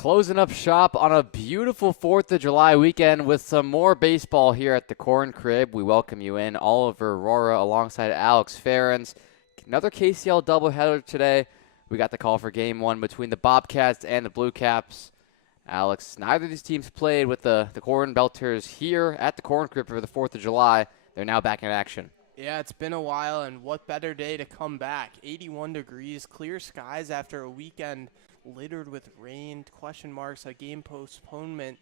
Closing up shop on a beautiful 4th of July weekend with some more baseball here at the Corn Crib. We welcome you in, Oliver Aurora alongside Alex Ferens. Another KCL doubleheader today. We got the call for game one between the BobCats and the BlueCaps. Alex, neither of these teams played with the Corn Belters here at the Corn Crib for the 4th of July. They're now back in action. Yeah, it's been a while, and what better day to come back. 81 degrees, clear skies after a weekend littered with rain, question marks, a game postponement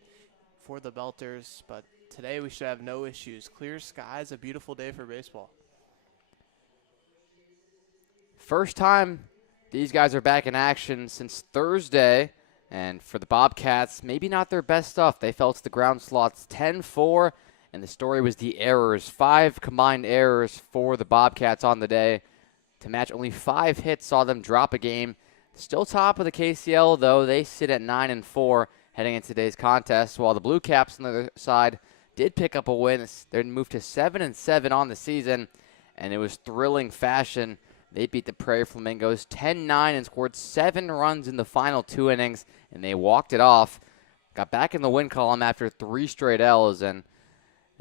for the Belters. But today we should have no issues. Clear skies, a beautiful day for baseball. First time these guys are back in action since Thursday. And for the Bobcats, maybe not their best stuff. They fell to the ground slots 10-4. And the story was the errors. 5 combined errors for the Bobcats on the day. To match only 5 hits saw them drop a game. Still top of the KCL, though. They sit at 9-4 heading into today's contest, while the Bluecaps on the other side did pick up a win. They moved to 7-7 on the season, and it was thrilling fashion. They beat the Prairie Flamingos 10-9 and scored 7 runs in the final 2 innings, and they walked it off. Got back in the win column after 3 straight L's, and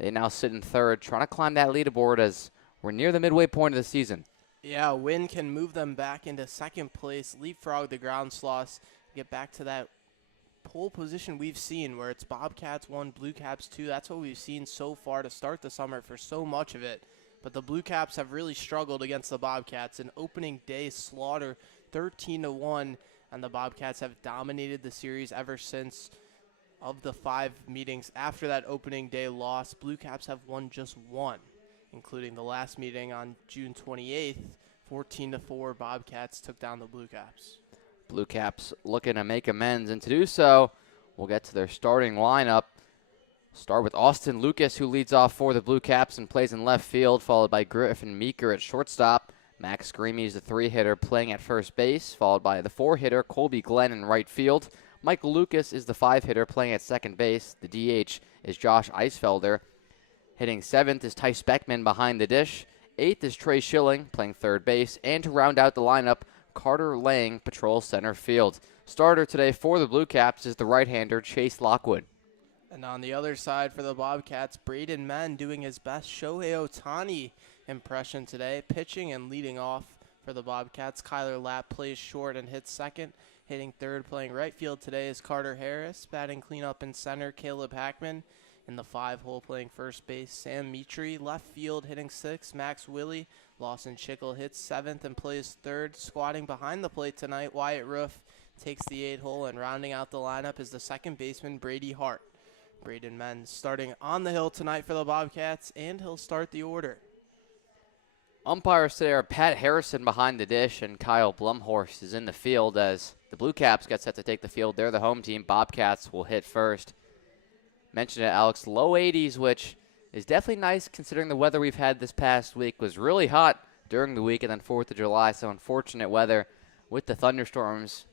they now sit in third, trying to climb that leaderboard as we're near the midway point of the season. Yeah, a win can move them back into second place, leapfrog the ground sloths, get back to that pole position we've seen where it's Bobcats 1, Bluecaps 2. That's what we've seen so far to start the summer for so much of it. But the Bluecaps have really struggled against the Bobcats. An opening day slaughter 13-1, and the Bobcats have dominated the series ever since. Of the 5 meetings after that opening day loss, Bluecaps have won just 1, including the last meeting on June 28th, 14-4. Bobcats took down the Bluecaps. Bluecaps looking to make amends, and to do so, we'll get to their starting lineup. Start with Austin Lucas, who leads off for the Bluecaps and plays in left field, followed by Griffin Meeker at shortstop. Max Screamy is the 3-hitter playing at first base, followed by the 4-hitter Colby Glenn in right field. Michael Lucas is the 5-hitter playing at second base. The DH is Josh Eisfelder. Hitting 7th is Tice Beckman behind the dish. 8th is Trey Schilling playing third base. And to round out the lineup, Carter Lang patrols center field. Starter today for the Bluecaps is the right-hander Chase Lockwood. And on the other side for the Bobcats, Braden Mann doing his best Shohei Ohtani impression today, pitching and leading off for the Bobcats. Kyler Lapp plays short and hits second. Hitting third, playing right field today is Carter Harris. Batting cleanup in center, Caleb Hackman. In the 5-hole playing first base, Sam Mitri. Left field hitting 6th, Max Willie. Lawson Chickle hits 7th and plays third. Squatting behind the plate tonight, Wyatt Roof takes the 8-hole, and rounding out the lineup is the second baseman, Brady Hart. Braden Mann starting on the hill tonight for the Bobcats, and he'll start the order. Umpires today are Pat Harrison behind the dish, and Kyle Blumhorst is in the field as the Bluecaps get set to take the field. They're the home team. Bobcats will hit first. Mentioned it, Alex, low 80s, which is definitely nice considering the weather we've had this past week was really hot during the week, and then 4th of July, so unfortunate weather with the thunderstorms.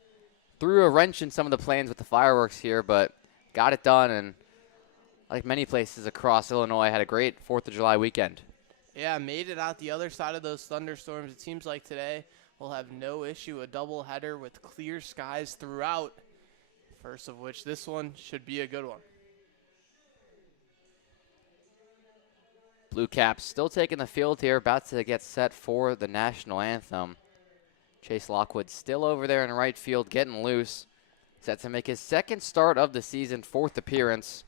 Threw a wrench in some of the plans with the fireworks here, but got it done, and like many places across Illinois, had a great 4th of July weekend. Yeah, made it out the other side of those thunderstorms. It seems like today we'll have no issue, a doubleheader with clear skies throughout. First of which, this one should be a good one. Bluecaps still taking the field here, about to get set for the national anthem. Chase Lockwood still over there in right field, getting loose. Set to make his 2nd start of the season, 4th appearance.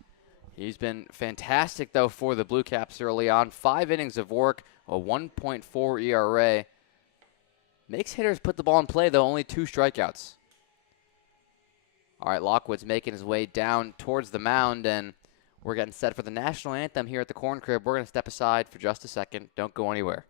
He's been fantastic, though, for the Bluecaps early on. 5 innings of work, a 1.4 ERA. Makes hitters put the ball in play, though, only 2 strikeouts. All right, Lockwood's making his way down towards the mound, and we're getting set for the national anthem here at the Corn Crib. We're going to step aside for just a second. Don't go anywhere.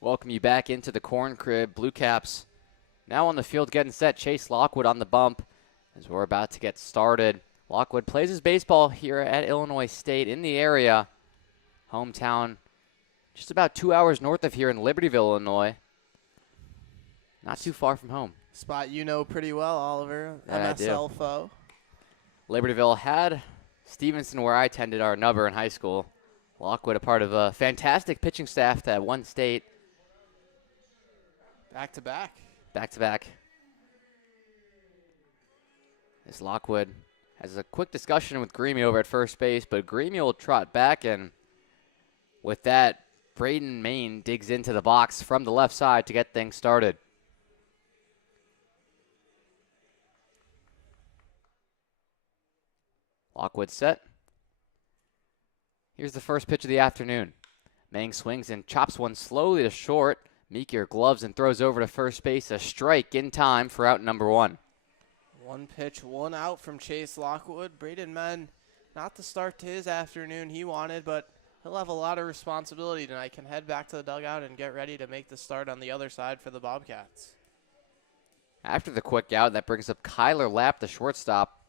Welcome you back into the corn crib. BlueCaps now on the field getting set. Chase Lockwood on the bump as we're about to get started. Lockwood plays his baseball here at Illinois State in the area. Hometown just about 2 hours north of here in Libertyville, Illinois. Not too far from home. Spot you know pretty well, Oliver. Yeah, MSL foe. Libertyville had Stevenson, where I attended our nubber in high school. Lockwood, a part of a fantastic pitching staff that won state. Back to back. Back to back. As Lockwood has a quick discussion with Greamy over at first base, but Greamy will trot back, and with that, Braden Main digs into the box from the left side to get things started. Lockwood set. Here's the first pitch of the afternoon. Mang swings and chops one slowly to short. Meeker gloves and throws over to first base. A strike in time for out number one. One pitch, one out from Chase Lockwood. Braden Mann, not the start to his afternoon he wanted, but he'll have a lot of responsibility tonight. Can head back to the dugout and get ready to make the start on the other side for the Bobcats. After the quick out, that brings up Kyler Lapp, the shortstop.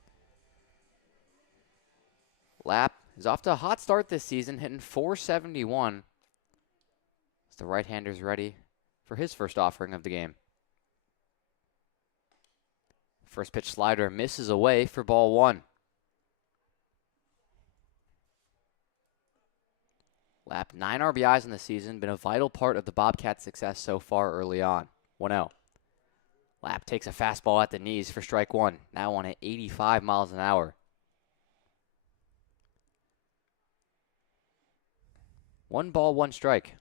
Lapp is off to a hot start this season, hitting .471. As the right-hander's ready for his first offering of the game. First pitch slider misses away for ball one. Lapp, 9 RBIs in the season, been a vital part of the Bobcats' success so far early on. 1-0. Lapp takes a fastball at the knees for strike one, now on at 85 miles an hour. 1 ball, 1 strike.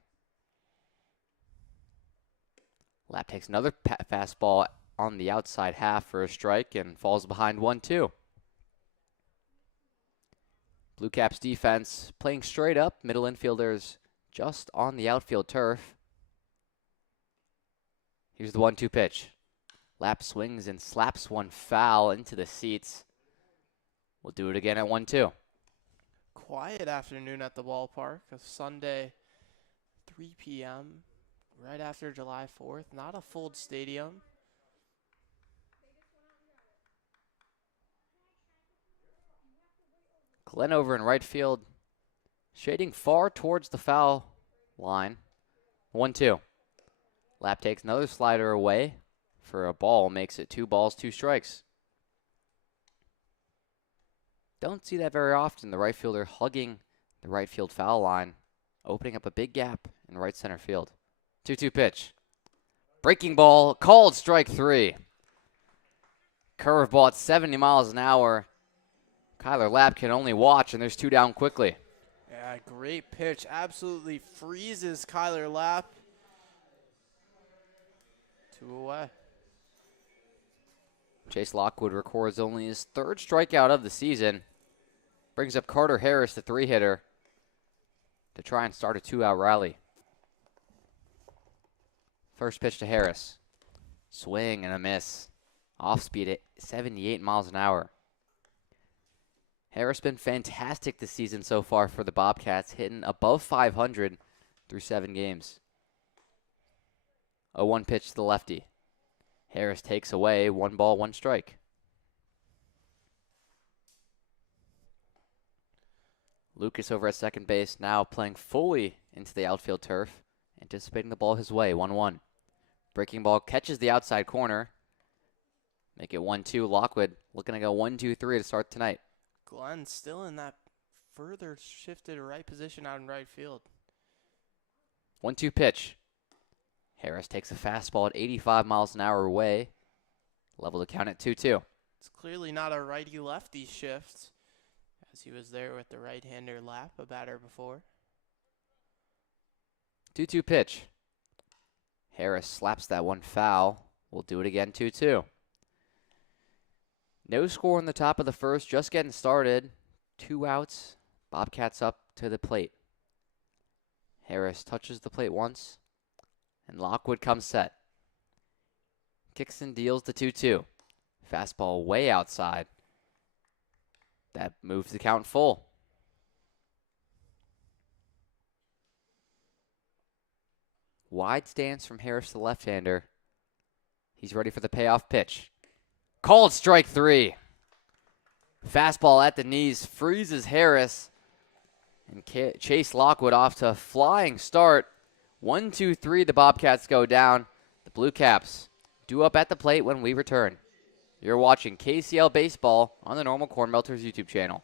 Lapp takes another fastball on the outside half for a strike and falls behind 1-2. BlueCaps defense playing straight up. Middle infielders just on the outfield turf. Here's the 1-2 pitch. Lapp swings and slaps one foul into the seats. We'll do it again at 1-2. Quiet afternoon at the ballpark. A Sunday, 3 p.m., right after July 4th. Not a full stadium. Glenn over in right field, shading far towards the foul line. 1-2. Lapp takes another slider away for a ball, makes it 2 balls, 2 strikes. Don't see that very often, the right fielder hugging the right field foul line, opening up a big gap in right center field. 2-2 pitch. Breaking ball, called strike 3. Curveball at 70 miles an hour. Kyler Lapp can only watch, and there's 2 down quickly. Yeah, great pitch. Absolutely freezes Kyler Lapp. 2 away. Chase Lockwood records only his 3rd strikeout of the season. Brings up Carter Harris, the 3-hitter, to try and start a 2-out rally. First pitch to Harris. Swing and a miss. Off speed at 78 miles an hour. Harris been fantastic this season so far for the Bobcats, hitting above 500 through 7 games. A 1 pitch to the lefty. Harris takes away 1 ball, 1 strike. Lucas over at second base, now playing fully into the outfield turf, anticipating the ball his way. 1-1. Breaking ball catches the outside corner. Make it 1-2. Lockwood looking to go 1-2-3 to start tonight. Glenn still in that further shifted right position out in right field. 1-2 pitch. Harris takes a fastball at 85 miles an hour away. Level to count at 2-2. It's clearly not a righty-lefty shift, as he was there with the right-hander Lapp, a batter before. 2-2 pitch. Harris slaps that one foul. We'll do it again, 2-2. No score in the top of the first, just getting started. 2 outs. Bobcats up to the plate. Harris touches the plate once, and Lockwood comes set. Kicks and deals the 2-2. Fastball way outside. That moves the count full. Wide stance from Harris, the left-hander. He's ready for the payoff pitch. Called strike 3. Fastball at the knees freezes Harris. And Chase Lockwood off to a flying start. 1-2-3, the Bobcats go down. The Blue Caps due up at the plate when we return. You're watching KCL Baseball on the Normal Corn Melters YouTube channel.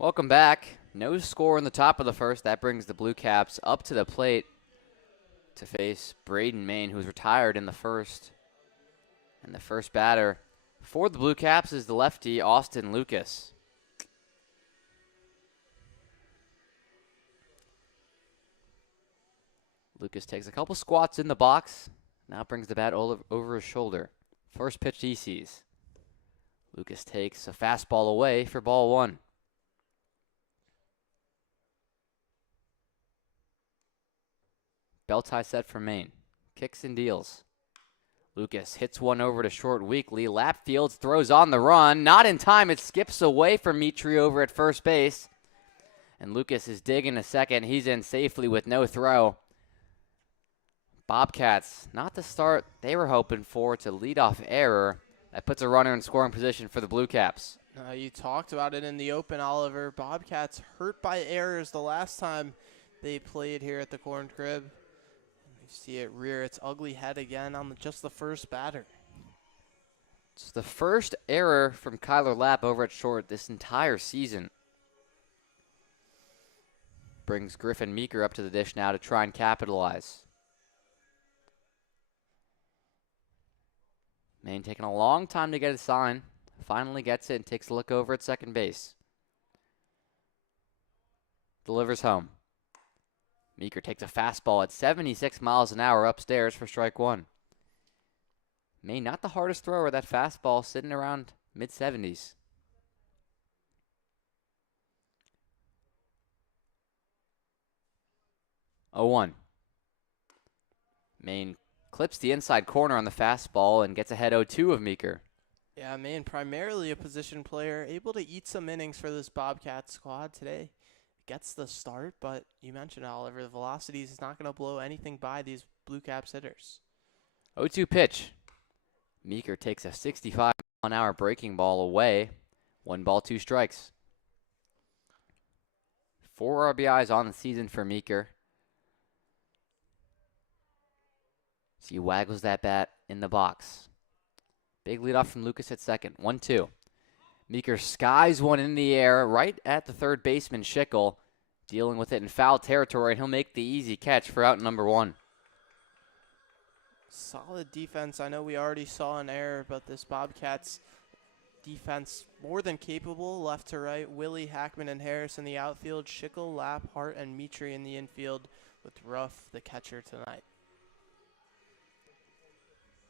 Welcome back. No score in the top of the first. That brings the Blue Caps up to the plate to face Braden Main, who's retired in the first. And the first batter for the Blue Caps is the lefty, Austin Lucas. Lucas takes a couple squats in the box. Now brings the bat over his shoulder. First pitch he sees. Lucas takes a fastball away for ball 1. Belt high set for Maine. Kicks and deals. Lucas hits one over to short weakly. Lap fields, throws on the run. Not in time. It skips away from Mitri over at first base. And Lucas is digging a second. He's in safely with no throw. Bobcats, not the start they were hoping for. It's a leadoff error that puts a runner in scoring position for the Blue Caps. You talked about it in the open, Oliver. Bobcats hurt by errors the last time they played here at the Corn Crib. You see it rear its ugly head again on just the first batter. It's the first error from Kyler Lapp over at short this entire season. Brings Griffin Meeker up to the dish now to try and capitalize. Maine taking a long time to get a sign. Finally gets it and takes a look over at second base. Delivers home. Meeker takes a fastball at 76 miles an hour upstairs for strike 1. Maine not the hardest thrower. That fastball sitting around mid-70s. Oh, 1. Maine clips the inside corner on the fastball and gets ahead 0-2 of Meeker. Yeah, Maine primarily a position player, able to eat some innings for this Bobcat squad today. Gets the start, but you mentioned, Oliver, the velocity is not going to blow anything by these Blue Caps hitters. 0-2 pitch. Meeker takes a 65-mile-an-hour breaking ball away. 1 ball, 2 strikes. 4 RBIs on the season for Meeker. So he waggles that bat in the box. Big leadoff from Lucas at second. 1-2. Meeker skies one in the air right at the third baseman, Schickel, dealing with it in foul territory, and he'll make the easy catch for out number 1. Solid defense. I know we already saw an error, but this Bobcats defense more than capable, left to right. Willie, Hackman, and Harris in the outfield. Schickel, Lapp, Hart, and Mitri in the infield with Ruff, the catcher, tonight.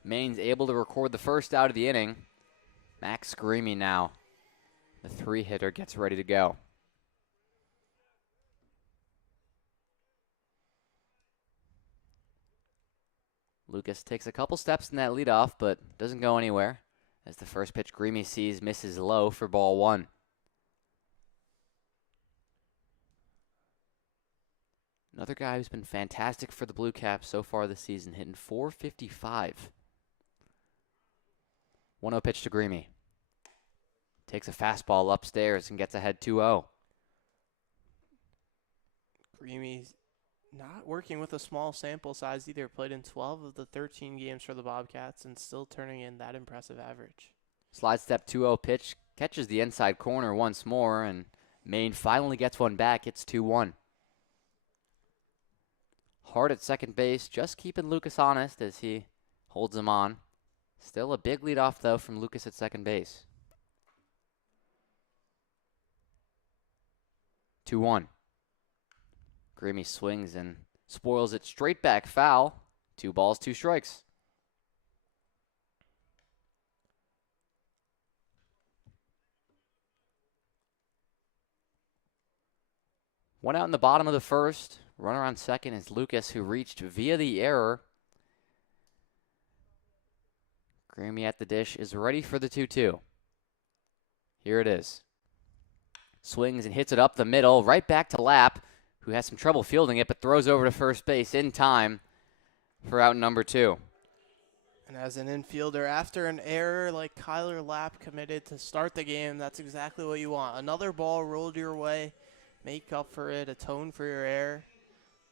Maine's able to record the first out of the inning. Max Greamy now, the 3-hitter, gets ready to go. Lucas takes a couple steps in that leadoff, but doesn't go anywhere. As the first pitch Greamy sees misses low for ball 1. Another guy who's been fantastic for the BlueCaps so far this season, hitting .455. 1-0 pitch to Greamy. Takes a fastball upstairs and gets ahead 2-0. Greamy's not working with a small sample size either. Played in 12 of the 13 games for the Bobcats and still turning in that impressive average. Slide step 2-0 pitch, catches the inside corner once more, and Maine finally gets one back. It's 2-1. Hard at second base, just keeping Lucas honest as he holds him on. Still a big leadoff, though, from Lucas at second base. 2-1. Greamy swings and spoils it straight back foul. 2 balls, 2 strikes. One out in the bottom of the first. Runner on second is Lucas, who reached via the error. Greamy at the dish is ready for the 2-2. Here it is. Swings and hits it up the middle, right back to Lapp, who has some trouble fielding it, but throws over to first base in time for out number 2. And as an infielder, after an error like Kyler Lapp committed to start the game, that's exactly what you want. Another ball rolled your way. Make up for it, atone for your error.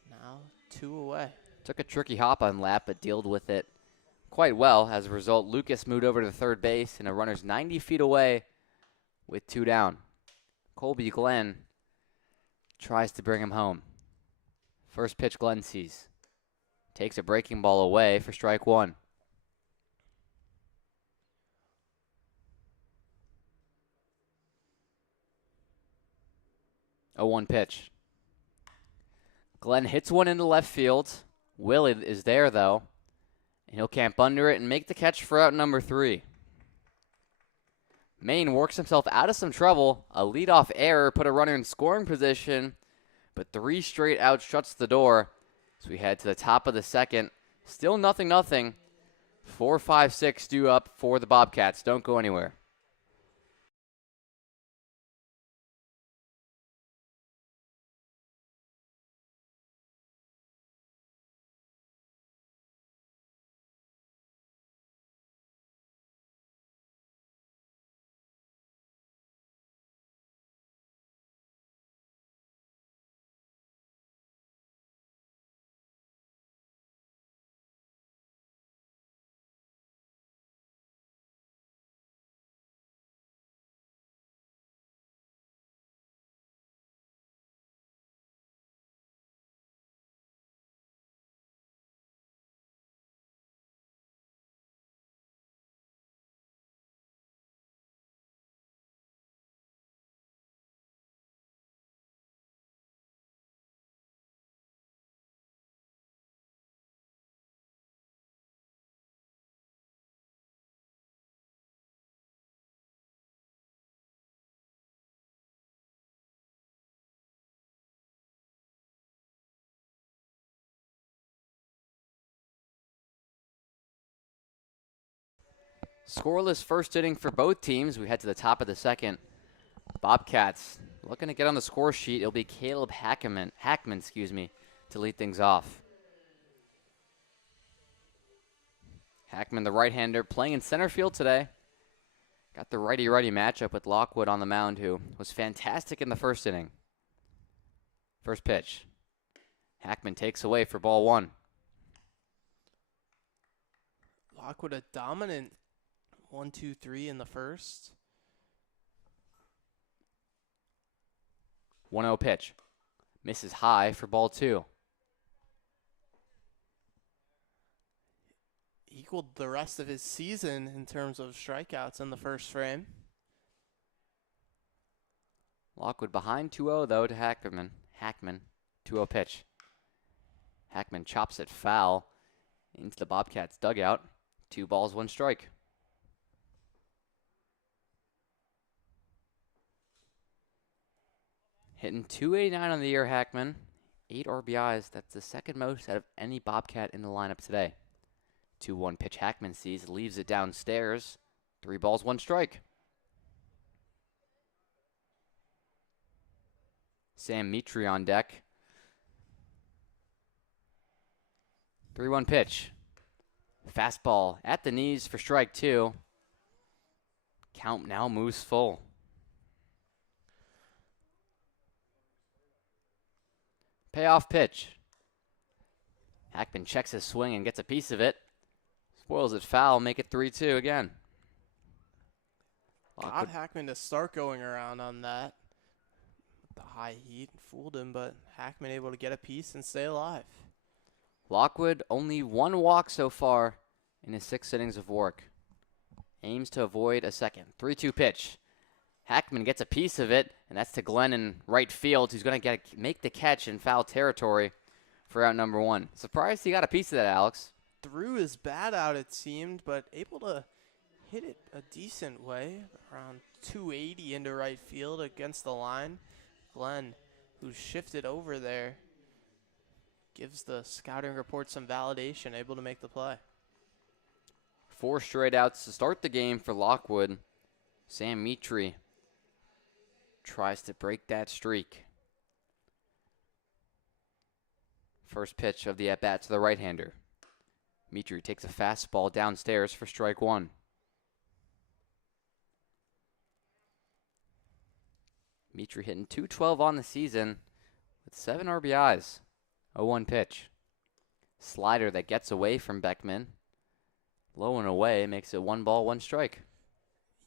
Now 2 away. Took a tricky hop on Lapp, but dealt with it quite well. As a result, Lucas moved over to third base, and a runner's 90 feet away with 2 down. Colby Glenn tries to bring him home. First pitch Glenn sees. Takes a breaking ball away for strike 1. 0-1 pitch. Glenn hits one into left field. Willie is there, though, and he'll camp under it and make the catch for out number 3. Maine works himself out of some trouble. A leadoff error put a runner in scoring position, but 3 straight outs shuts the door. So we head to the top of the second. Still 0-0. 4-5-6 due up for the Bobcats. Don't go anywhere. Scoreless first inning for both teams. We head to the top of the second. Bobcats looking to get on the score sheet. It'll be Caleb Hackman, to lead things off. Hackman, the right-hander, playing in center field today. Got the righty-righty matchup with Lockwood on the mound, who was fantastic in the first inning. First pitch. Hackman takes away for ball 1. Lockwood a dominant 1-2-3 in the first. 1-0 pitch. Misses high for ball 2. Equaled the rest of his season in terms of strikeouts in the first frame. Lockwood behind 2-0, though, to Hackman. 2-0 pitch. Hackman chops it foul into the Bobcats dugout. 2 balls, 1 strike. Hitting 289 on the year, Hackman. 8 RBIs. That's the second most out of any Bobcat in the lineup today. 2-1 pitch Hackman sees, leaves it downstairs. 3 balls, 1 strike. Sam Mitri on deck. 3-1 pitch. Fastball at the knees for strike 2. Count now moves full. Payoff pitch. Hackman checks his swing and gets a piece of it. Spoils it foul, make it 3-2 again. Got Hackman to start going around on that. The high heat fooled him, but Hackman able to get a piece and stay alive. Lockwood only 1 walk so far in his 6 innings of work. Aims to avoid a second. 3-2 pitch. Hackman gets a piece of it, and that's to Glenn in right field, who's going to make the catch in foul territory for out number 1. Surprised he got a piece of that, Alex. Threw his bat out, it seemed, but able to hit it a decent way, around 280 into right field against the line. Glenn, who shifted over there, gives the scouting report some validation, able to make the play. 4 straight outs to start the game for Lockwood. Sam Mitri tries to break that streak. First pitch of the at-bat to the right-hander. Mitri takes a fastball downstairs for strike 1. Mitri hitting .212 on the season with 7 RBIs. 0-1 pitch. Slider that gets away from Beckman. Low and away makes it 1 ball, 1 strike.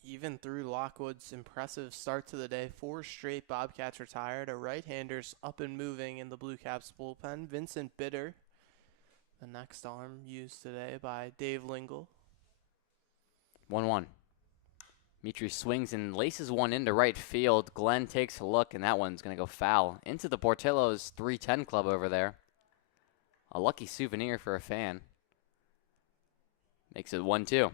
Even through Lockwood's impressive start to the day, 4 straight Bobcats retired. A right-hander's up and moving in the BlueCaps bullpen. Vincent Bitter, the next arm used today by Dave Lingle. 1-1. Mitri swings and laces one into right field. Glenn takes a look, and that one's going to go foul into the Portillo's 310 club over there. A lucky souvenir for a fan. Makes it 1-2.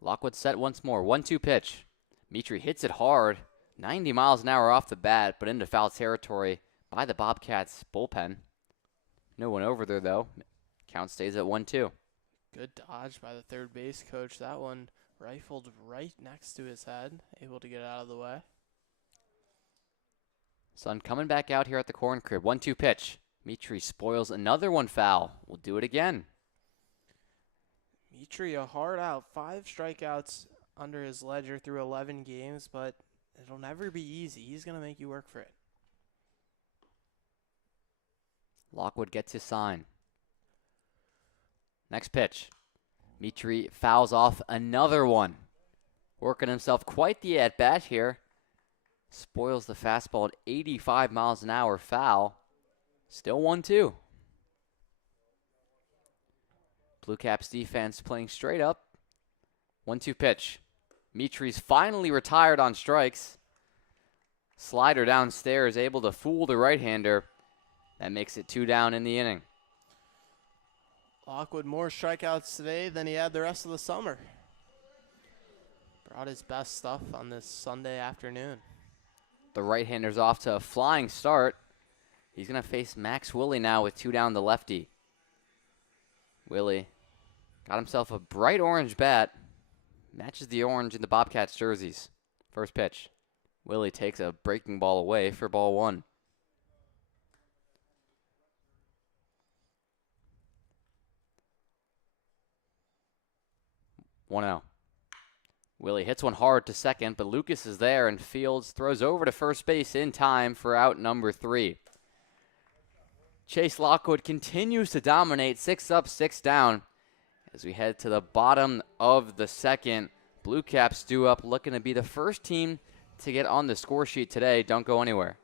Lockwood set once more. 1-2 pitch. Mitri hits it hard. 90 miles an hour off the bat, but into foul territory by the Bobcats bullpen. No one over there, though. Count stays at 1-2. Good dodge by the third base coach. That one rifled right next to his head. Able to get out of the way. Sun coming back out here at the corn crib. 1-2 pitch. Mitri spoils another one foul. We'll do it again. Mitri a hard out. 5 strikeouts under his ledger through 11 games, but it'll never be easy. He's going to make you work for it. Lockwood gets his sign. Next pitch. Mitri fouls off another one. Working himself quite the at-bat here. Spoils the fastball at 85 miles an hour foul. Still 1-2. BlueCaps defense playing straight up. 1-2 pitch. Mitri's finally retired on strikes. Slider downstairs, able to fool the right-hander. That makes it 2 down in the inning. Lockwood more strikeouts today than he had the rest of the summer. Brought his best stuff on this Sunday afternoon. The right-hander's off to a flying start. He's going to face Max Willie now with 2 down the lefty. Willie got himself a bright orange bat. Matches the orange in the Bobcats jerseys. First pitch. Willie takes a breaking ball away for ball 1. One out. Willie hits one hard to second, but Lucas is there, and Fields throws over to first base in time for out number 3. Chase Lockwood continues to dominate, 6 up, 6 down. As we head to the bottom of the second, BlueCaps due up, looking to be the first team to get on the score sheet today. Don't go anywhere.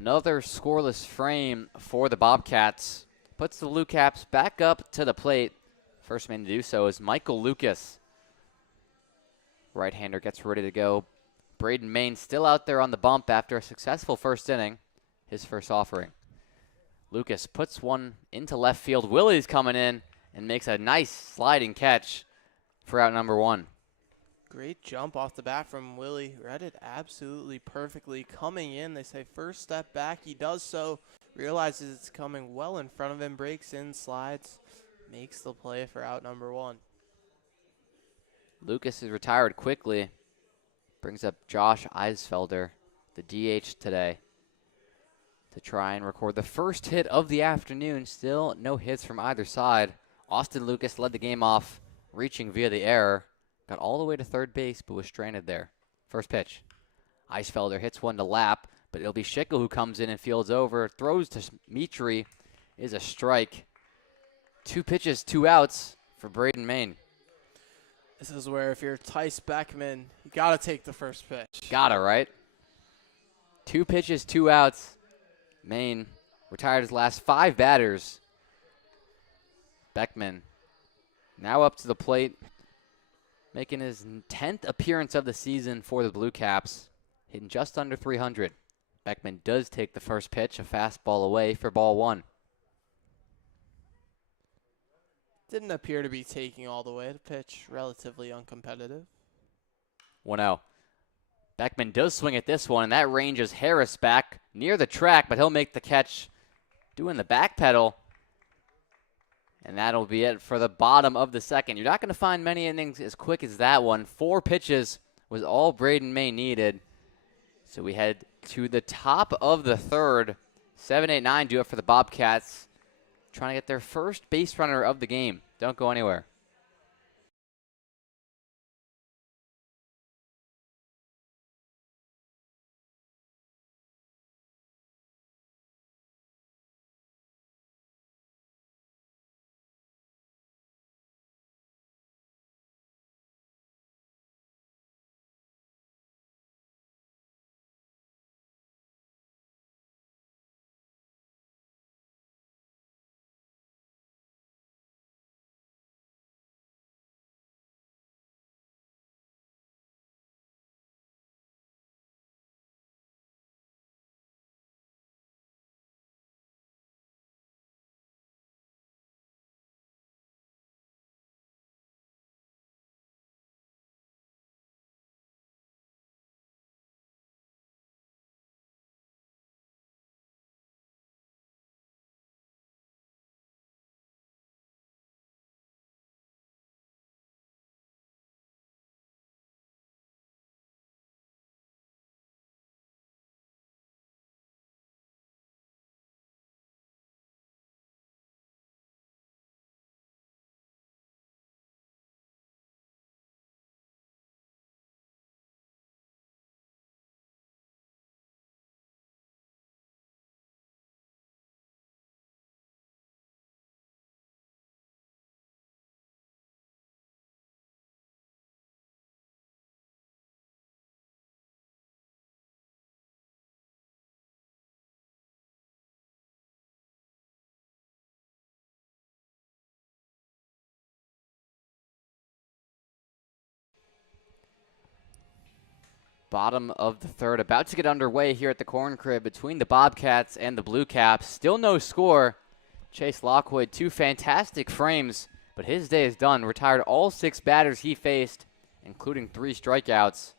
Another scoreless frame for the Bobcats. Puts the BlueCaps back up to the plate. First man to do so is Michael Lucas. Right-hander gets ready to go. Braden Main still out there on the bump after a successful first inning, his first offering. Lucas puts one into left field. Willie's coming in and makes a nice sliding catch for out number one. Great jump off the bat from Willie. Read it absolutely perfectly. Coming in, they say first step back. He does so, realizes it's coming well in front of him, breaks in, slides, makes the play for out number one. Lucas is retired quickly. Brings up Josh Eisfelder, the DH today, to try and record the first hit of the afternoon. Still no hits from either side. Austin Lucas led the game off, reaching via the error. Got all the way to third base, but was stranded there. First pitch. Eisfelder hits one to Lap, but it'll be Schickel who comes in and fields over. Throws to Mitri. Is a strike. 2 pitches, 2 outs for Braden Main. This is where if you're Tice Beckman, you got to take the first pitch. Got it, right? 2 pitches, 2 outs. Main retired his last 5 batters. Beckman now up to the plate, making his 10th appearance of the season for the BlueCaps, hitting just under 300. Beckman does take the first pitch, a fastball away for ball 1. Didn't appear to be taking all the way. The pitch relatively uncompetitive. 1-0. Beckman does swing at this one, and that ranges Harris back near the track, but he'll make the catch doing the back pedal. And that'll be it for the bottom of the second. You're not going to find many innings as quick as that one. 4 pitches was all Braden May needed. So we head to the top of the third. 7-8-9 do it for the Bobcats, trying to get their first base runner of the game. Don't go anywhere. Bottom of the third, about to get underway here at the Corn Crib between the Bobcats and the BlueCaps. Still no score. Chase Lockwood, 2 fantastic frames, but his day is done. Retired all 6 batters he faced, including 3 strikeouts.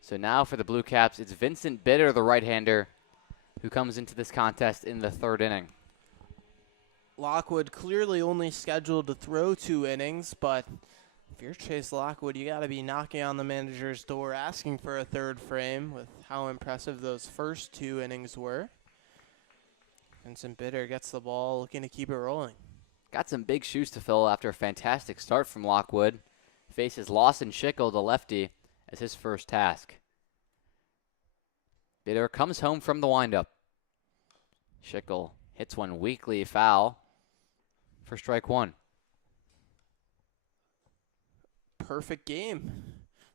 So now for the BlueCaps, it's Vincent Bitter, the right-hander, who comes into this contest in the 3rd inning. Lockwood clearly only scheduled to throw 2 innings, but if you're Chase Lockwood, you got to be knocking on the manager's door asking for a 3rd frame with how impressive those first 2 innings were. Vincent Bitter gets the ball, looking to keep it rolling. Got some big shoes to fill after a fantastic start from Lockwood. Faces Lawson Schickel, the lefty, as his first task. Bitter comes home from the windup. Schickel hits one weakly foul for strike 1. Perfect game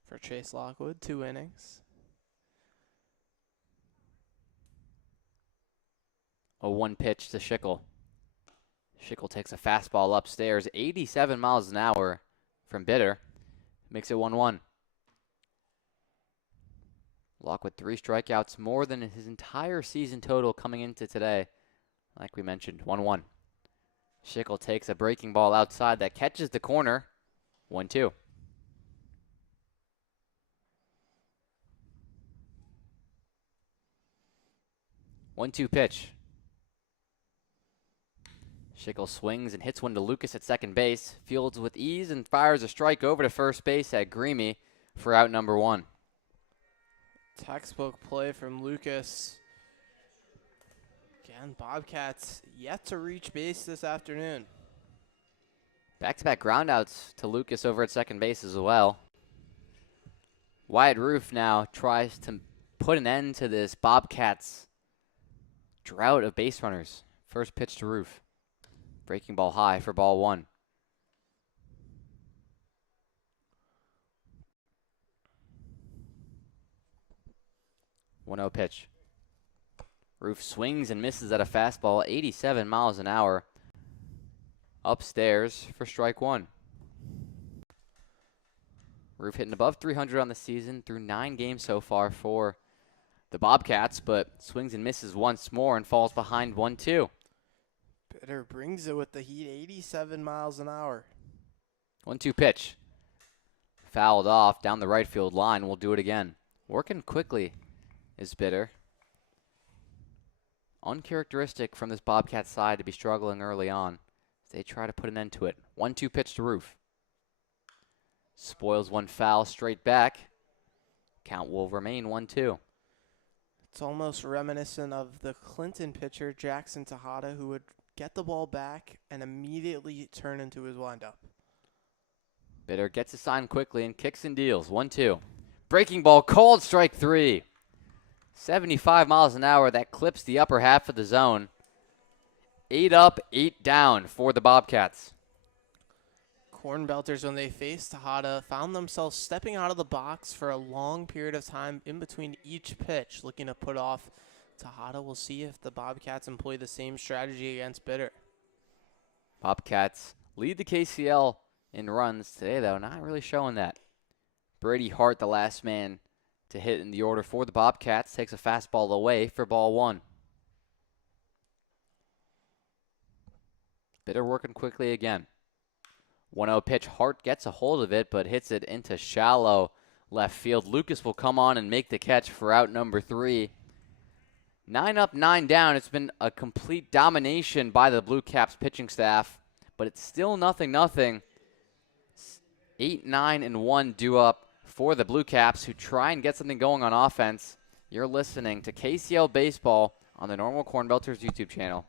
for Chase Lockwood, 2 innings. A 1 pitch to Schickel. Schickel takes a fastball upstairs, 87 miles an hour from Bitter. Makes it 1-1. Locke with 3 strikeouts, more than his entire season total coming into today. Like we mentioned, 1-1. Schickel takes a breaking ball outside that catches the corner. 1-2. 1-2 pitch. Schickel swings and hits one to Lucas at second base. Fields with ease and fires a strike over to first base at Greamy for out number 1. Textbook play from Lucas. Again, Bobcats yet to reach base this afternoon. Back-to-back groundouts to Lucas over at second base as well. Wyatt Roof now tries to put an end to this Bobcats drought of base runners. First pitch to Roof. Breaking ball high for ball 1. One-zero pitch. Roof swings and misses at a fastball, 87 miles an hour. Upstairs for strike 1. Roof hitting above 300 on the season through 9 games so far for the Bobcats, but swings and misses once more and falls behind 1-2. Bitter brings it with the heat, 87 miles an hour. 1-2 pitch. Fouled off down the right field line. We'll do it again. Working quickly is Bitter. Uncharacteristic from this Bobcat side to be struggling early on. They try to put an end to it. 1-2 pitch to Roof. Spoils one foul straight back. Count will remain 1-2. It's almost reminiscent of the Clinton pitcher, Jackson Tejada, who would get the ball back and immediately turn into his windup. Bitter gets a sign quickly and kicks and deals. 1-2. Breaking ball called strike 3. 75 miles an hour. That clips the upper half of the zone. 8 up, 8 down for the Bobcats. Corn Belters, when they faced Tejada, found themselves stepping out of the box for a long period of time in between each pitch, looking to put off Tejada. We'll see if the Bobcats employ the same strategy against Bitter. Bobcats lead the KCL in runs today, though. Not really showing that. Brady Hart, the last man to hit in the order for the Bobcats, takes a fastball away for ball 1. Bitter working quickly again. 1-0 pitch. Hart gets a hold of it, but hits it into shallow left field. Lucas will come on and make the catch for out number 3. 9 up, 9 down. It's been a complete domination by the BlueCaps pitching staff, but it's still 0-0. 8, 9, and 1 due up for the BlueCaps, who try and get something going on offense. You're listening to KCL Baseball on the Normal Corn Belters YouTube channel.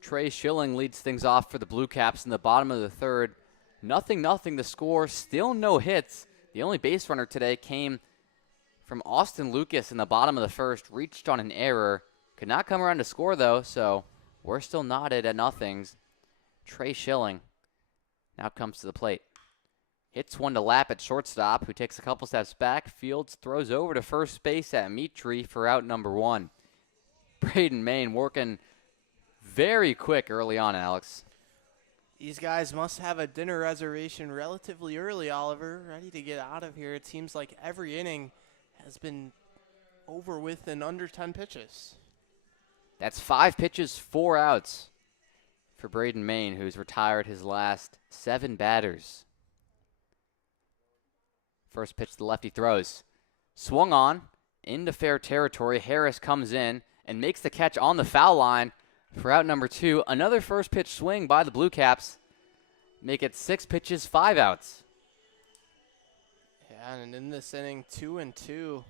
Trey Schilling leads things off for the BlueCaps in the bottom of the 3rd. 0-0 the score, still no hits. The only base runner today came from Austin Lucas in the bottom of the 1st, reached on an error. Could not come around to score, though, so we're still knotted at nothings. Trey Schilling now comes to the plate. Hits one to Lapp at shortstop, who takes a couple steps back. Fields throws over to first base at Mitri for out number 1. Braden Main working very quick early on, Alex. These guys must have a dinner reservation relatively early, Oliver, ready to get out of here. It seems like every inning has been over with in under 10 pitches. That's 5 pitches, 4 outs for Braden Main, who's retired his last 7 batters. First pitch the lefty throws. Swung on, into fair territory. Harris comes in and makes the catch on the foul line for out number 2. Another first pitch swing by the BlueCaps. Make it 6 pitches, 5 outs. Yeah, and in this inning, 2-2.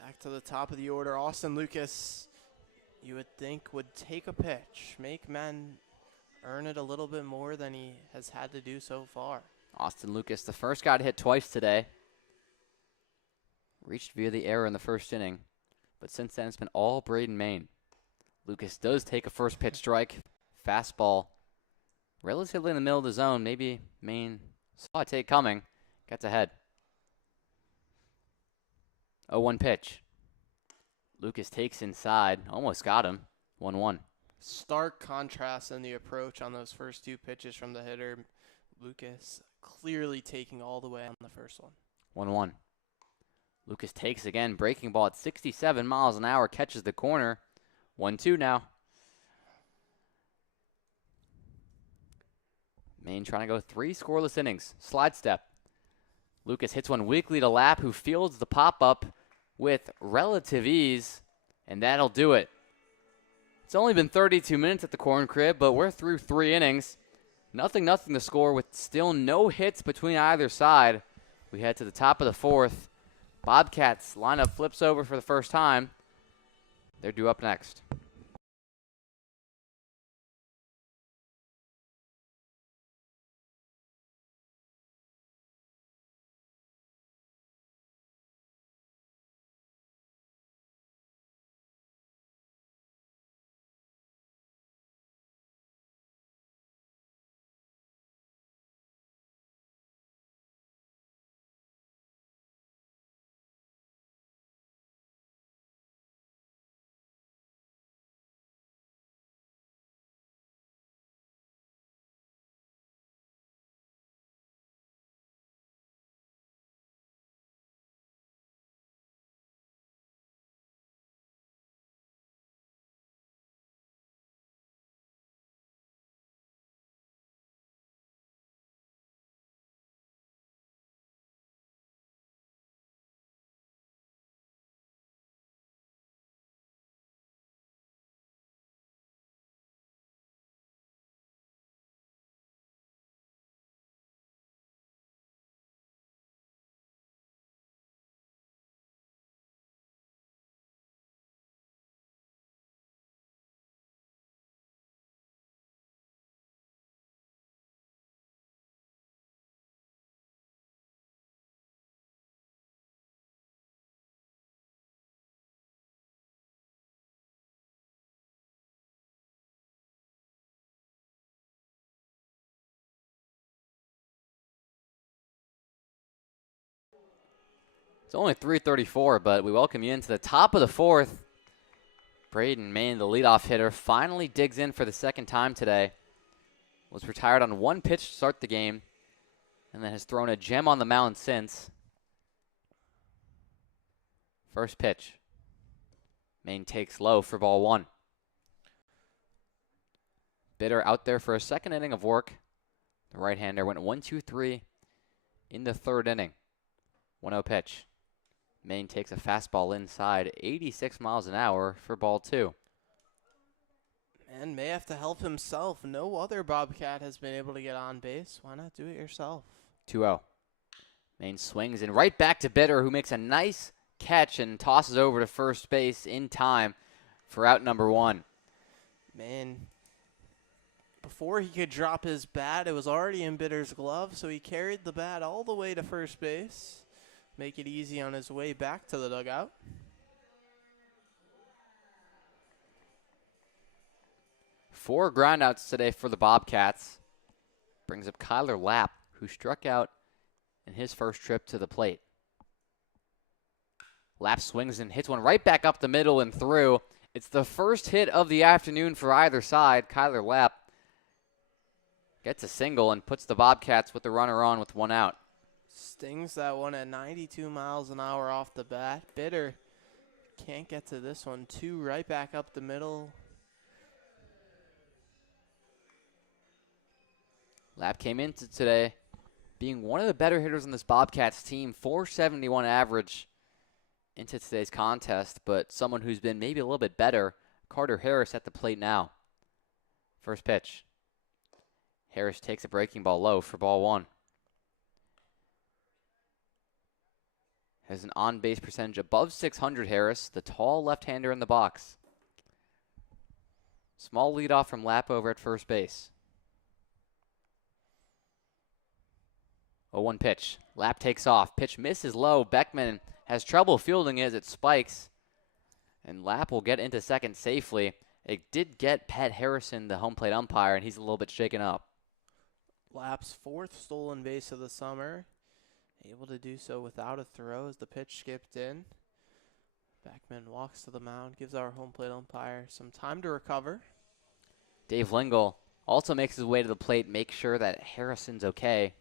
Back to the top of the order. Austin Lucas, you would think, would take a pitch, make men earn it a little bit more than he has had to do so far. Austin Lucas, the first guy to hit twice today. Reached via the error in the first inning, but since then it's been all Braden Main. Lucas does take a first pitch strike. Fastball relatively in the middle of the zone. Maybe Main saw a take coming. Gets ahead. 0-1 pitch. Lucas takes inside. Almost got him. 1-1. Stark contrast in the approach on those first 2 pitches from the hitter. Lucas clearly taking all the way on the first one. 1-1. Lucas takes again. Breaking ball at 67 miles an hour. Catches the corner. 1-2 now. Maine trying to go 3 scoreless innings. Slide step. Lucas hits one weakly to Lapp, who fields the pop-up with relative ease, and that'll do it. It's only been 32 minutes at the Corn Crib, but we're through 3 innings. Nothing to score with still no hits between either side. We head to the top of the 4th. BobCats lineup flips over for the first time. They're due up next. It's only 3:34, but we welcome you into the top of the 4th. Braden Main, the leadoff hitter, finally digs in for the second time today. Was retired on 1 pitch to start the game, and then has thrown a gem on the mound since. First pitch. Main takes low for ball 1. Bitter out there for a second inning of work. The right-hander went 1-2-3 in the 3rd inning. 1-0 pitch. Main takes a fastball inside, 86 miles an hour for ball 2. And may have to help himself. No other Bobcat has been able to get on base. Why not do it yourself? 2-0. Main swings and right back to Bitter, who makes a nice catch and tosses over to first base in time for out number 1. Man, before he could drop his bat, it was already in Bitter's glove, so he carried the bat all the way to first base. Make it easy on his way back to the dugout. 4 groundouts today for the Bobcats. Brings up Kyler Lapp, who struck out in his first trip to the plate. Lapp swings and hits one right back up the middle and through. It's the first hit of the afternoon for either side. Kyler Lapp gets a single and puts the Bobcats with the runner on with 1 out. Stings that one at 92 miles an hour off the bat. Bitter can't get to this one. 2 right back up the middle. Lapp came into today being one of the better hitters on this Bobcats team. 471 average into today's contest, but someone who's been maybe a little bit better, Carter Harris at the plate now. First pitch. Harris takes a breaking ball low for ball 1. Has an on-base percentage above 600, Harris, the tall left-hander in the box. Small leadoff from Lapp over at first base. 0-1 pitch. Lapp takes off. Pitch misses low. Beckman has trouble fielding it as it spikes. And Lapp will get into second safely. It did get Pat Harrison, the home plate umpire, and he's a little bit shaken up. Lapp's 4th stolen base of the summer. Able to do so without a throw as the pitch skipped in. Beckman walks to the mound, gives our home plate umpire some time to recover. Dave Lingle also makes his way to the plate, make sure that Harrison's okay.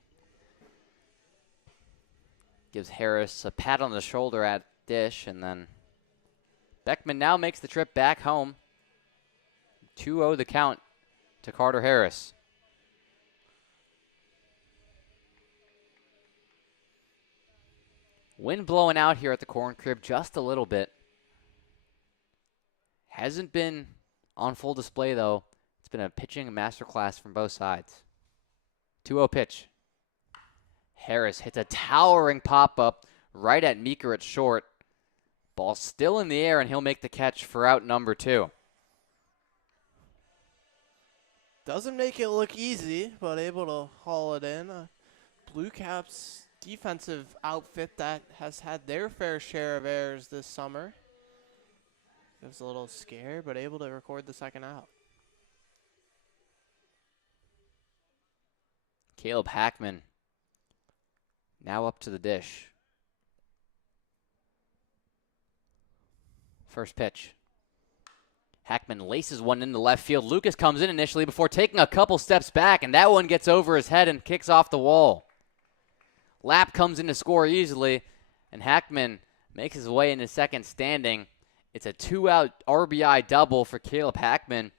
Gives Harris a pat on the shoulder at dish, and then Beckman now makes the trip back home. 2-0 the count to Carter Harris. Wind blowing out here at the corn crib just a little bit. Hasn't been on full display, though. It's been a pitching masterclass from both sides. 2-0 pitch. Harris hits a towering pop-up right at Meeker at short. Ball still in the air, and he'll make the catch for out number 2. Doesn't make it look easy, but able to haul it in. BlueCaps defensive outfit that has had their fair share of errors this summer. It was a little scared, but able to record the second out. Caleb Hackman now up to the dish. First pitch. Hackman laces one into left field. Lucas comes in initially before taking a couple steps back, and that one gets over his head and kicks off the wall. Lapp comes in to score easily, and Hackman makes his way into second standing. It's a 2-out RBI double for Caleb Hackman.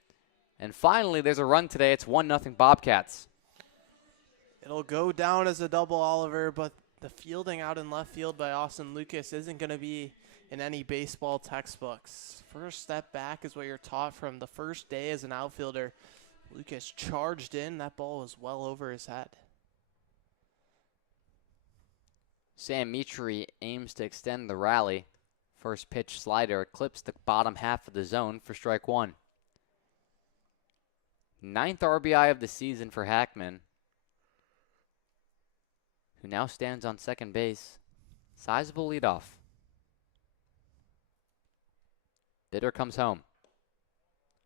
And finally, there's a run today. It's 1-0 Bobcats. It'll go down as a double, Oliver, but the fielding out in left field by Austin Lucas isn't going to be in any baseball textbooks. First step back is what you're taught from the first day as an outfielder. Lucas charged in. That ball was well over his head. Sam Mitri aims to extend the rally. First pitch slider clips the bottom half of the zone for strike 1. 9th RBI of the season for Hackman, who now stands on second base. Sizable leadoff. Bitter comes home.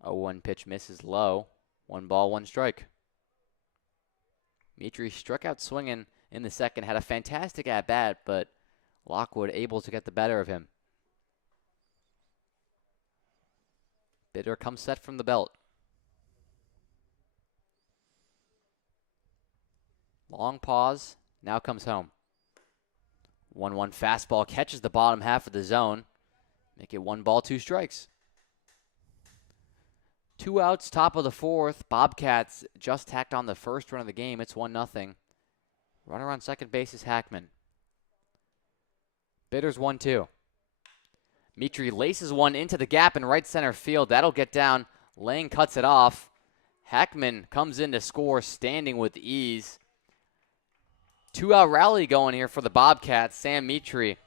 0-1 pitch misses low. 1 ball, 1 strike. Mitri struck out swinging in the second, had a fantastic at-bat, but Lockwood able to get the better of him. Bitter comes set from the belt. Long pause, now comes home. 1-1 fastball catches the bottom half of the zone. Make it 1 ball, 2 strikes. 2 outs, top of the 4th. Bobcats just tacked on the first run of the game. It's 1-0. Runner on second base is Hackman. Bitter's 1-2. Mitri laces one into the gap in right center field. That'll get down. Lang cuts it off. Hackman comes in to score, standing with ease. 2-out rally going here for the Bobcats. Sam Mitri,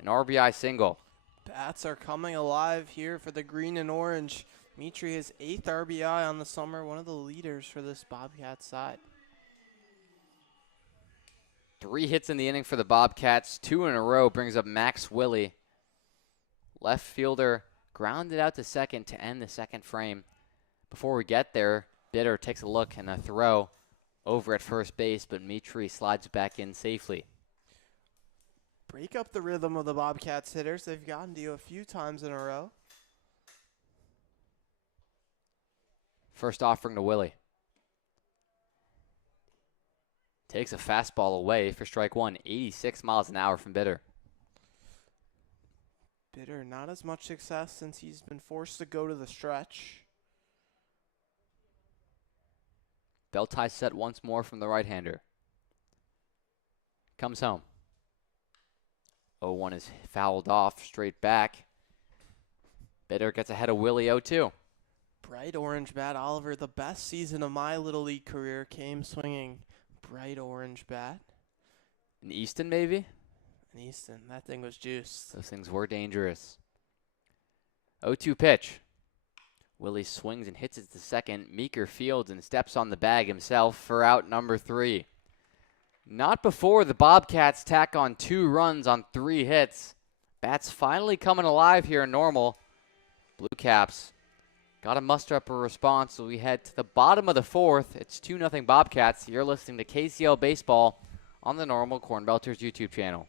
an RBI single. Bats are coming alive here for the green and orange. Mitri has 8th RBI on the summer, one of the leaders for this Bobcats side. 3 hits in the inning for the Bobcats. 2 in a row brings up Max Willie. Left fielder grounded out to second to end the second frame. Before we get there, Bitter takes a look and a throw over at first base, but Mitri slides back in safely. Break up the rhythm of the Bobcats hitters. They've gotten to you a few times in a row. First offering to Willie. Takes a fastball away for strike one, 86 miles an hour from Bitter. Bitter, not as much success since he's been forced to go to the stretch. Belt tie set once more from the right-hander. Comes home. 0-1 is fouled off, straight back. Bitter gets ahead of Willie 0-2. Bright orange bat, Oliver. The best season of my Little League career came swinging bright orange bat. In Easton, maybe? And Easton, that thing was juiced. Those things were dangerous. 0-2 pitch. Willie swings and hits it to second. Meeker fields and steps on the bag himself for out number 3. Not before the Bobcats tack on 2 runs on 3 hits. Bats finally coming alive here in Normal. BlueCaps got to muster up a response as we head to the bottom of the 4th. It's 2-0 Bobcats. You're listening to KCL Baseball on the Normal Corn Belters YouTube channel.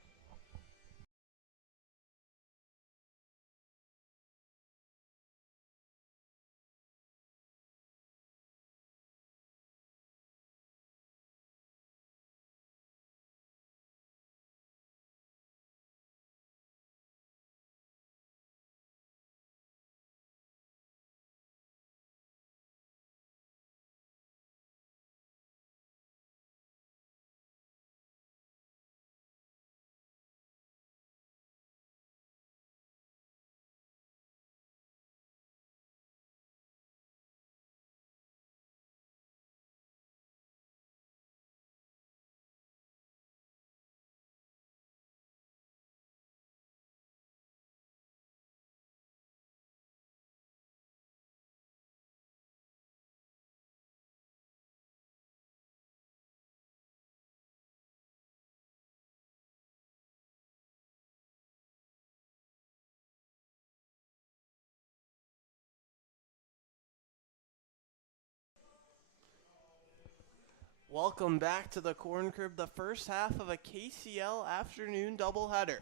Welcome back to the Corn Crib, the first half of a KCL afternoon doubleheader.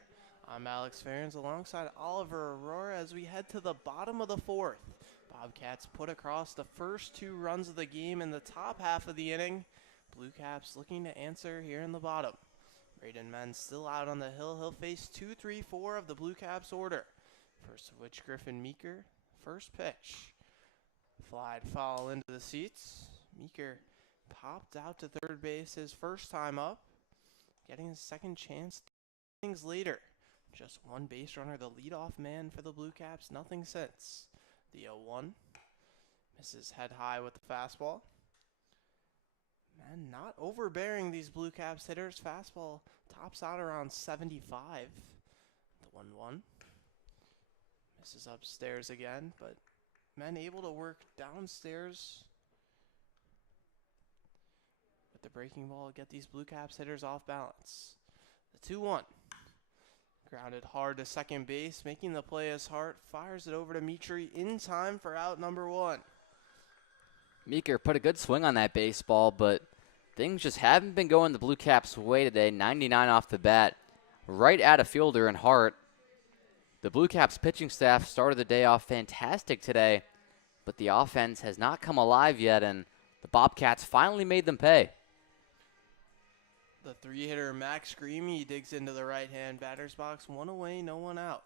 I'm Alex Ferens alongside Oliver Aurora as we head to the bottom of the 4th. Bobcats put across the first 2 runs of the game in the top half of the inning. BlueCaps looking to answer here in the bottom. Braden Menn still out on the hill. He'll face 2, 3, 4 of the BlueCaps order. First of which Griffin Meeker. First pitch. Flied foul into the seats. Meeker popped out to third base his first time up, getting his second chance innings later. Just 1 base runner, the leadoff man for the BlueCaps, nothing since. The 0-1 misses head high with the fastball. Man, not overbearing these BlueCaps hitters. Fastball tops out around 75. The 1-1 misses upstairs again, but men able to work downstairs the breaking ball, get these BlueCaps hitters off balance. The 2-1. Grounded hard to second base, making the play as Hart fires it over to Mitri in time for out number 1. Meeker put a good swing on that baseball, but things just haven't been going the BlueCaps' way today. 99 off the bat, right at a fielder in Hart. The BlueCaps pitching staff started the day off fantastic today, but the offense has not come alive yet, and the Bobcats finally made them pay. The 3-hitter Max Greamy digs into the right-hand batter's box. 1 away, no one out.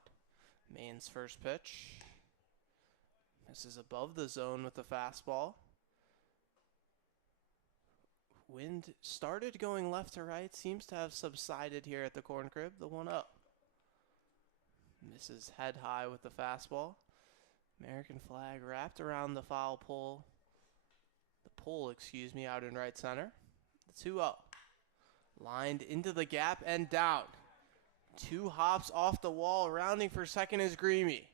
Main's first pitch. Misses above the zone with the fastball. Wind started going left to right. Seems to have subsided here at the Corn Crib. The 1-0. Misses head high with the fastball. American flag wrapped around the foul pole. The pole, out in right center. The 2-0. Lined into the gap and down. 2 hops off the wall. Rounding for second is Greamy.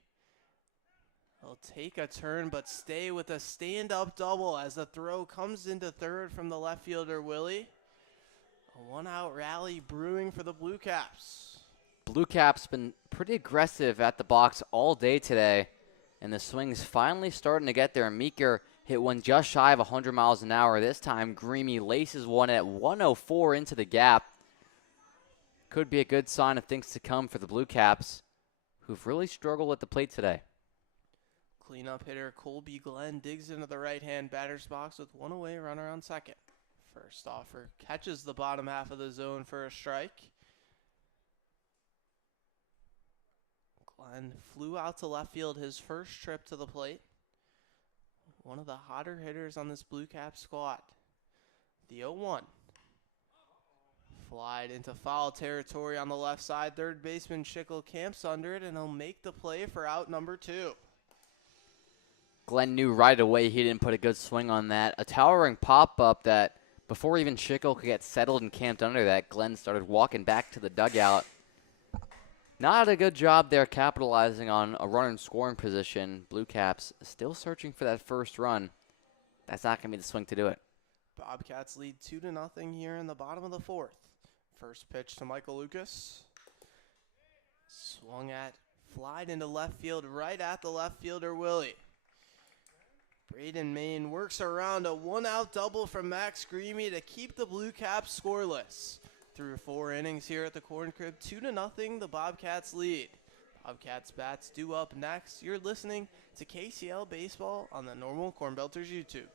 He'll take a turn but stay with a stand-up double as the throw comes into third from the left fielder, Willie. A 1-out rally brewing for the BlueCaps. BlueCaps been pretty aggressive at the box all day today, and the swing's finally starting to get there. Meeker hit one just shy of 100 miles an hour. This time, Greamy laces one at 104 into the gap. Could be a good sign of things to come for the Blue Caps, who've really struggled at the plate today. Cleanup hitter Colby Glenn digs into the right-hand batter's box with one away, runner on second. First offer catches the bottom half of the zone for a strike. Glenn flew out to left field his first trip to the plate. One of the hotter hitters on this Blue Cap squad. The 0-1. Flied into foul territory on the left side. Third baseman Schickel camps under it, and he'll make the play for out number 2. Glenn knew right away he didn't put a good swing on that. A towering pop-up that before even Schickel could get settled and camped under that, Glenn started walking back to the dugout. Not a good job there capitalizing on a runner in scoring position. Blue Caps still searching for that first run. That's not going to be the swing to do it. Bobcats lead 2-0 here in the bottom of the 4th. First pitch to Michael Lucas. Swung at, flied into left field, right at the left fielder, Willie. Braden Main works around a one-out double from Max Greamy to keep the Blue Caps scoreless. Through 4 innings here at the Corn Crib, 2-0, the Bobcats lead. Bobcats bats due up next. You're listening to KCL Baseball on the Normal Corn Belters YouTube.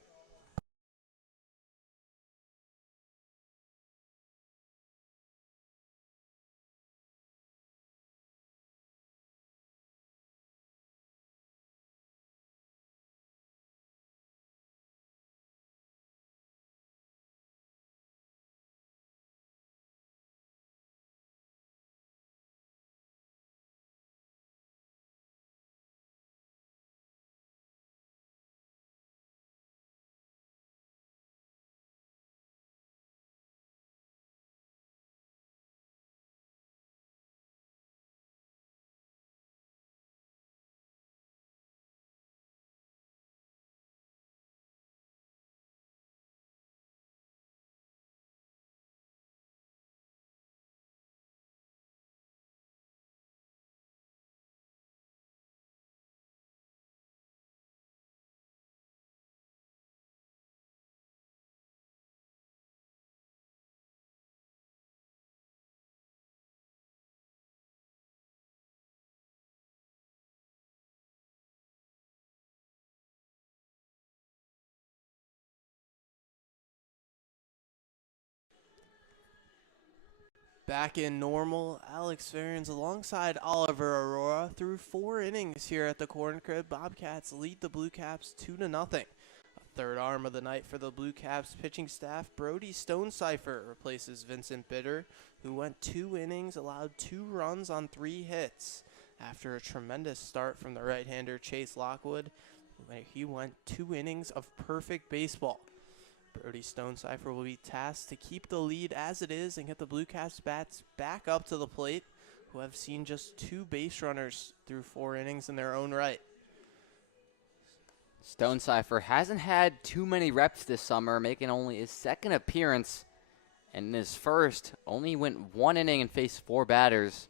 Back in Normal, Alex Ferens alongside Oliver Aurora through 4 innings here at the Corn Crib. Bobcats lead the Blue Caps 2-0. A third arm of the night for the Blue Caps pitching staff. Brody Stonecipher replaces Vincent Bitter, who went 2 innings, allowed 2 runs on 3 hits. After a tremendous start from the right-hander Chase Lockwood, he went 2 innings of perfect baseball. Brody Stonecipher will be tasked to keep the lead as it is and get the Blue Caps bats back up to the plate, who have seen just 2 base runners through 4 innings in their own right. Stonecipher hasn't had too many reps this summer, making only his 2nd appearance. And in his first, only went 1 inning and faced 4 batters.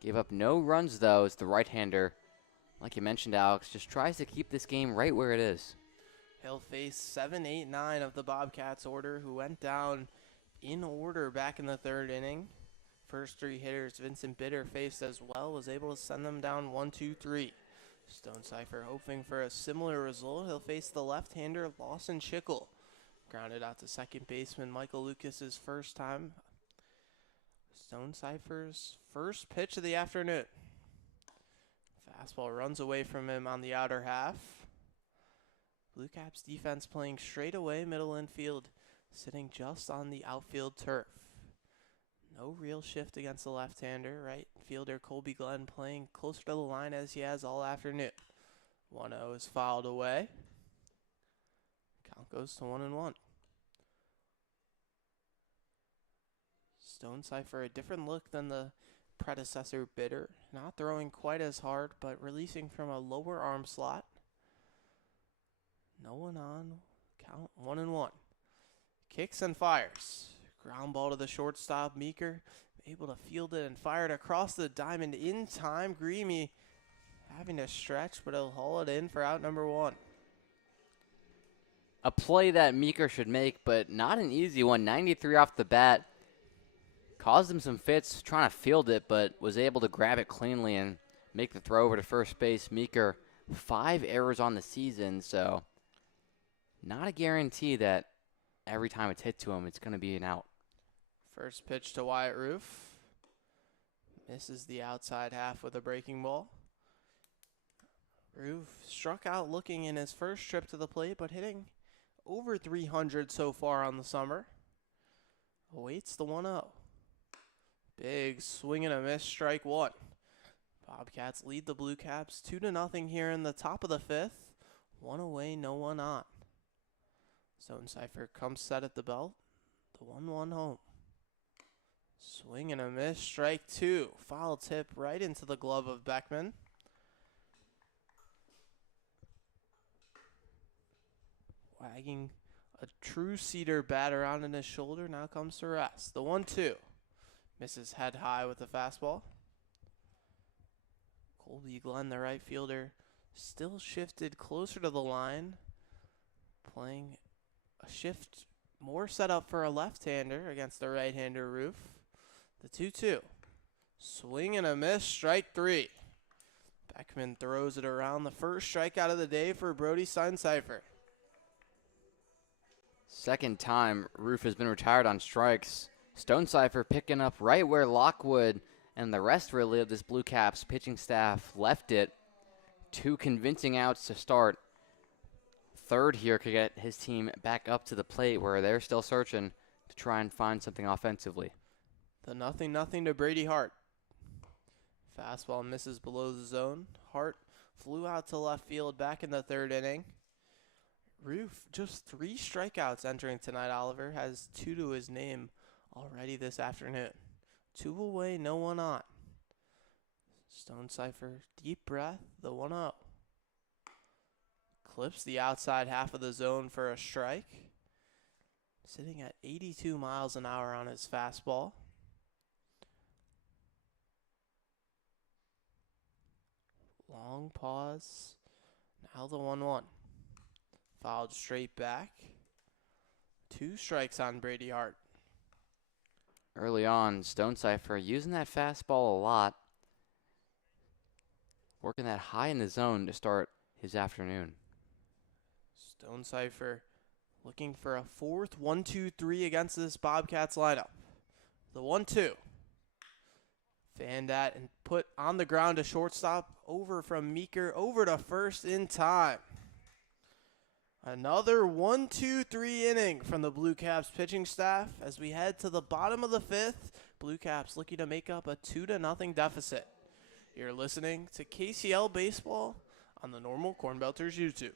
Gave up no runs, though, as the right-hander, like you mentioned, Alex, just tries to keep this game right where it is. He'll face 7, 8, 9 of the Bobcats order, who went down in order back in the 3rd inning. First 3 hitters Vincent Bitter faced as well, was able to send them down 1, 2, 3. Stonecipher hoping for a similar result. He'll face the left-hander Lawson Schickel. Grounded out to second baseman Michael Lucas's first time. Stonecipher's first pitch of the afternoon. Fastball runs away from him on the outer half. Blue Caps defense playing straight away middle infield, sitting just on the outfield turf. No real shift against the left-hander. Right fielder Colby Glenn playing closer to the line as he has all afternoon. 1-0 is fouled away. Count goes to 1-1. Stonecipher, a different look than the predecessor Bitter. Not throwing quite as hard, but releasing from a lower arm slot. No one on. Count 1-1. Kicks and fires. Ground ball to the shortstop. Meeker able to field it and fire it across the diamond in time. Greamy having to stretch, but he'll haul it in for out number 1. a play that Meeker should make, but not an easy one. 93 off the bat. Caused him some fits trying to field it, but was able to grab it cleanly and make the throw over to first base. Meeker, 5 errors on the season, so not a guarantee that every time it's hit to him, it's going to be an out. First pitch to Wyatt Roof. Misses the outside half with a breaking ball. Roof struck out looking in his first trip to the plate, but hitting over 300 so far on the summer. Awaits the 1-0. Big swing and a miss, strike one. Bobcats lead the BlueCaps 2-0 here in the top of the 5th. 1 away, no one on. Stonecipher comes set at the belt. The 1-1 home. Swing and a miss, strike two. Foul tip right into the glove of Beckman. Wagging a true cedar bat around in his shoulder, now comes to rest. The 1-2. Misses head high with the fastball. Colby Glenn, the right fielder, still shifted closer to the line. Playing a shift more set up for a left-hander against the right-hander Roof. The 2-2. Swing and a miss, strike three. Beckman throws it around. The first strikeout of the day for Brody Stonecipher. Second time Roof has been retired on strikes. Stonecipher picking up right where Lockwood and the rest really of this BlueCaps pitching staff left it. 2 convincing outs to start. Third here could get his team back up to the plate where they're still searching to try and find something offensively. The 0-0 to Brady Hart. Fastball misses below the zone. Hart flew out to left field back in the 3rd inning. Roof, just 3 strikeouts entering tonight, Oliver. Has 2 to his name already this afternoon. 2 away, no one on. Stonecipher, deep breath, the 1-0. Clips the outside half of the zone for a strike. Sitting at 82 miles an hour on his fastball. Long pause. Now the 1-1. Fouled straight back. 2 strikes on Brady Hart. Early on, Stonecipher using that fastball a lot. Working that high in the zone to start his afternoon. Stonecipher looking for a 4th 1-2-3 against this Bobcats lineup. The 1-2. Fanned at and put on the ground to shortstop. Over from Meeker, over to first in time. Another 1-2-3 inning from the BlueCaps pitching staff as we head to the bottom of the 5th. BlueCaps looking to make up a 2-0 deficit. You're listening to KCL Baseball on the Normal Corn Belters YouTube.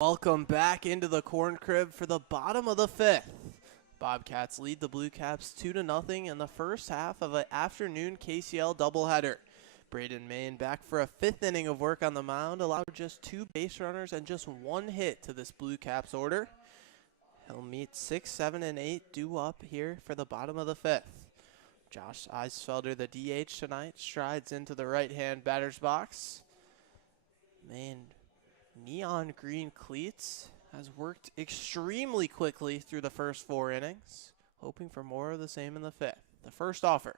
Welcome back into the corn crib for the bottom of the 5th. Bobcats lead the BlueCaps 2-0 in the first half of an afternoon KCL doubleheader. Braden Main back for a 5th inning of work on the mound, allowed just 2 base runners and just 1 hit to this BlueCaps order. He'll meet 6, 7, and 8 due up here for the bottom of the 5th. Josh Eisfelder, the DH tonight, strides into the right-hand batter's box. Main neon green cleats has worked extremely quickly through the first 4 innings, hoping for more of the same in the 5th. The first offer,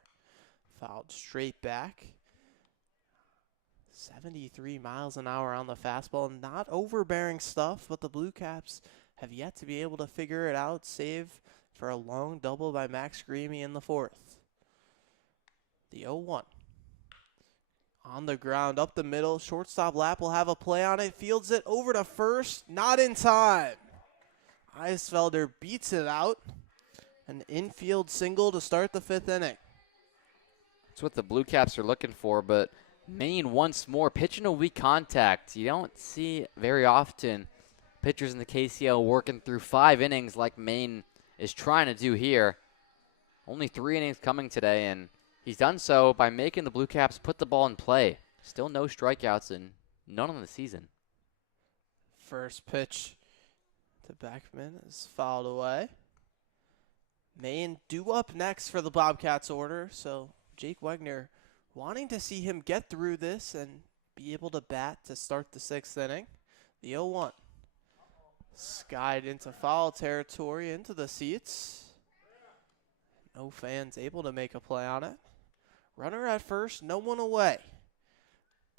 Fouled straight back. 73 miles an hour on the fastball. Not overbearing stuff, but the BlueCaps have yet to be able to figure it out. Save for a long double by Max Greamy in the fourth. The 0-1. On the ground, up the middle. Shortstop Lapp will have a play on it. Fields it over to first. Not in time. Eisfelder beats it out. An infield single to start the fifth inning. That's what the Blue Caps are looking for, but Maine once more pitching a weak contact. You don't see very often pitchers in the KCL working through 5 innings like Maine is trying to do here. Only 3 innings coming today, and he's done so by making the Blue Caps put the ball in play. Still no strikeouts and none on the season. First pitch to Beckman is fouled away. Maine due up next for the Bobcats order, so Jake Wegner wanting to see him get through this and be able to bat to start the 6th inning. The 0-1. Skied into foul territory, into the seats. No fans able to make a play on it. Runner at first, no one away.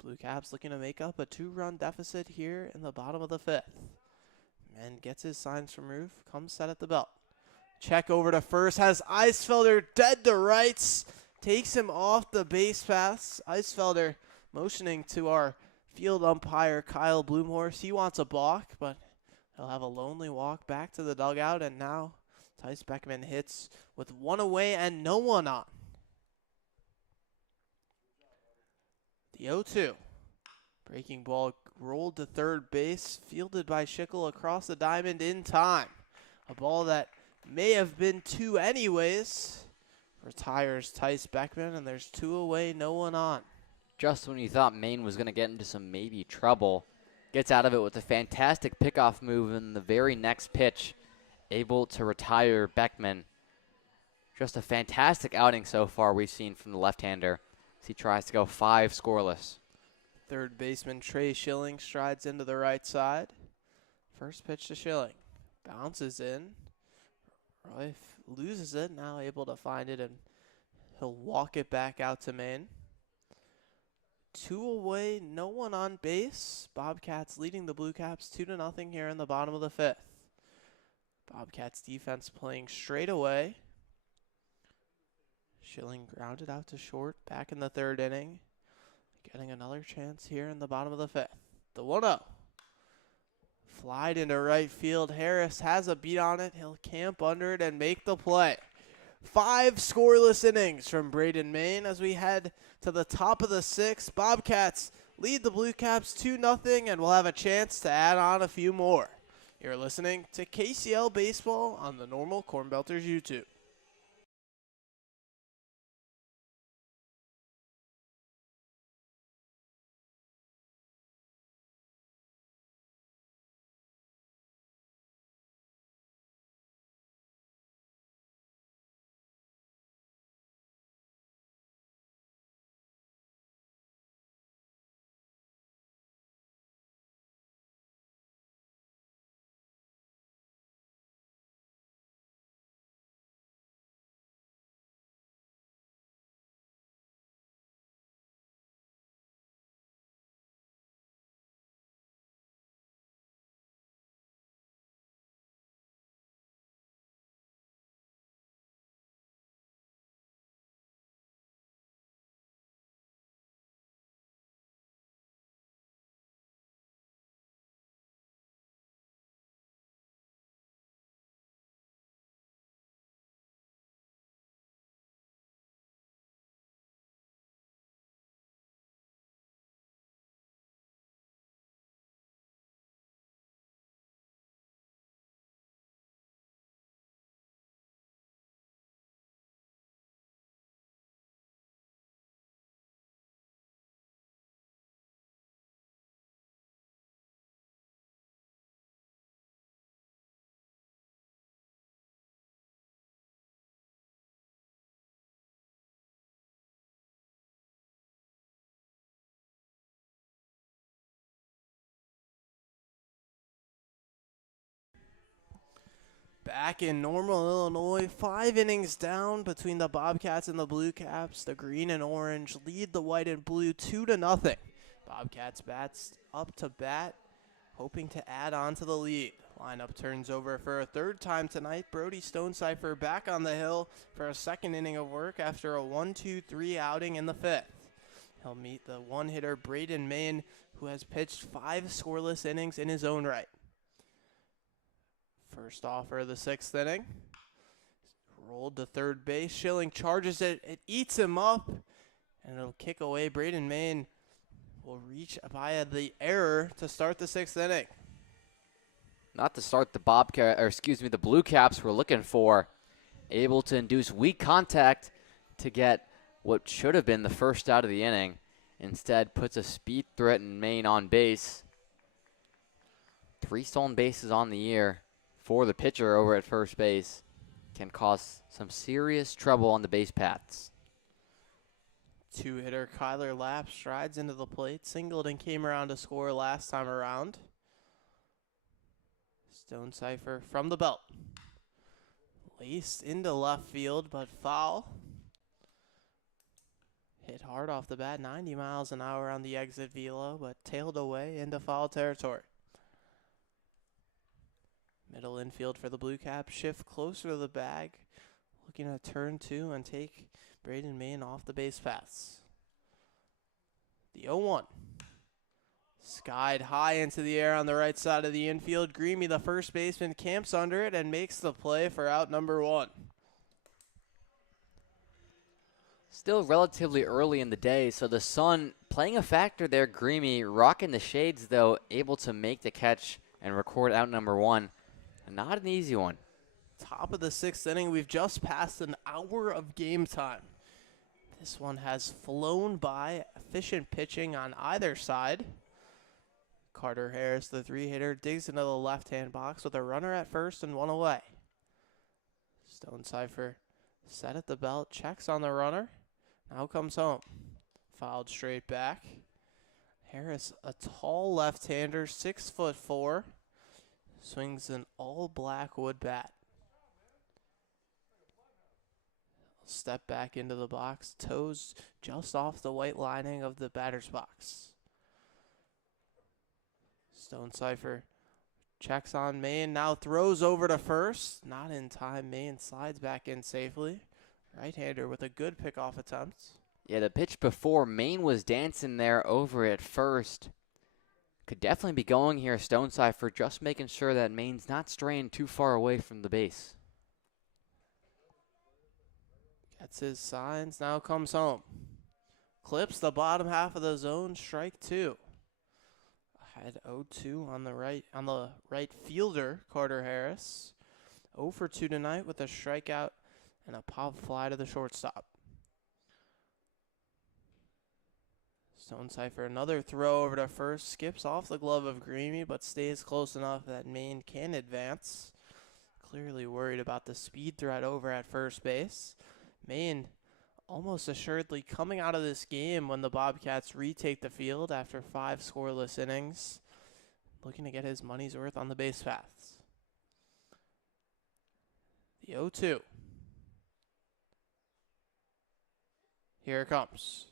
Blue Caps looking to make up a 2-run deficit here in the bottom of the 5th. Man gets his signs from roof, comes set at the belt. Check over to first, has Eisfelder dead to rights. Takes him off the base paths. Eisfelder motioning to our field umpire, Kyle Bloomhorse. He wants a balk, but he'll have a lonely walk back to the dugout. And now Tice Beckman hits with 1 away and no one on. The 0-2. Breaking ball rolled to third base, fielded by Schickel across the diamond in time. A ball that may have been 2 anyways. Retires Tice Beckman, and there's 2 away, no one on. Just when you thought Maine was going to get into some maybe trouble, gets out of it with a fantastic pickoff move in the very next pitch, able to retire Beckman. Just a fantastic outing so far we've seen from the left-hander as he tries to go 5 scoreless. Third baseman Trey Schilling strides into the right side. First pitch to Schilling. Bounces in. Roy loses it, now able to find it, and he'll walk it back out to Maine. 2 away, no one on base. Bobcats leading the Blue Caps 2-0 here in the bottom of the 5th. Bobcats defense playing straight away. Schilling grounded out to short, back in the 3rd inning. Getting another chance here in the bottom of the 5th. The 1-0. Flied into right field. Harris has a beat on it. He'll camp under it and make the play. 5 scoreless innings from Braden Maine as we head to the top of the 6th. Bobcats lead the Blue Caps 2-0 and will have a chance to add on a few more. You're listening to KCL Baseball on the Normal Corn Belters YouTube. Back in Normal, Illinois, 5 innings down between the Bobcats and the BlueCaps. The green and orange lead the white and blue 2-0. Bobcats bats up to bat, hoping to add on to the lead. Lineup turns over for a third time tonight. Brody Stonecipher back on the hill for a second inning of work after a 1-2-3 outing in the fifth. He'll meet the one-hitter Braden Main, who has pitched 5 scoreless innings in his own right. First offer of the sixth inning. Rolled to third base. Schilling charges it. It eats him up. And it'll kick away. Braden Main will reach via the error to start the sixth inning. Not to start the the BlueCaps were looking for. Able to induce weak contact to get what should have been the first out of the inning. Instead puts a speed-threatened Main on base. 3 stolen bases on the year for the pitcher over at first base can cause some serious trouble on the base paths. 2-hitter Kyler Lapp strides into the plate. Singled and came around to score last time around. Stonecipher from the belt. Laced into left field, but foul. Hit hard off the bat, 90 miles an hour on the exit velo, but tailed away into foul territory. Middle infield for the BlueCaps. Shift closer to the bag. Looking to turn 2 and take Braden Main off the base paths. The 0-1. Skied high into the air on the right side of the infield. Greamy, the first baseman, camps under it and makes the play for out number 1. Still relatively early in the day, so the sun playing a factor there. Greamy rocking the shades, though, able to make the catch and record out number 1. Not an easy one. Top of the sixth inning, we've just passed an hour of game time. This one has flown by. Efficient pitching on either side. Carter Harris, the 3-hitter, digs into the left-hand box with a runner at first and 1 away. Stonecipher set at the belt, checks on the runner. Now comes home. Fouled straight back. Harris, a tall left-hander, 6'4". Swings an all-black wood bat. Step back into the box. Toes just off the white lining of the batter's box. Stonecipher checks on Main. Now throws over to first. Not in time. Main slides back in safely. Right-hander with a good pickoff attempt. Yeah, the pitch before, Main was dancing there over at first. Could definitely be going here, Stonecipher, just making sure that Main's not straying too far away from the base. Gets his signs, now comes home. Clips the bottom half of the zone, strike 2. Ahead 0-2 on the right fielder, Carter Harris. 0 for 2 tonight with a strikeout and a pop fly to the shortstop. Stonecipher, another throw over to first, skips off the glove of Greamy, but stays close enough that Main can advance. Clearly worried about the speed threat over at first base. Main almost assuredly coming out of this game when the Bobcats retake the field after 5 scoreless innings. Looking to get his money's worth on the base paths. The 0-2. Here it comes.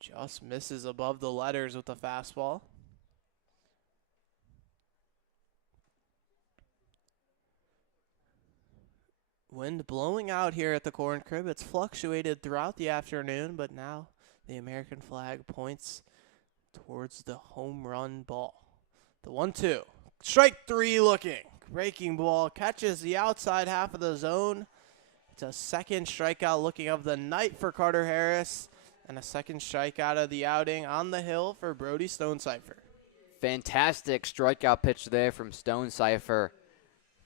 Just misses above the letters with the fastball. Wind blowing out here at the Corn Crib. It's fluctuated throughout the afternoon, but now the American flag points towards the home run ball. The 1-2. Strike 3 looking. Breaking ball catches the outside half of the zone. It's a second strikeout looking of the night for Carter Harris. And a second strikeout of the outing on the hill for Brody Stonecipher. Fantastic strikeout pitch there from Stonecipher.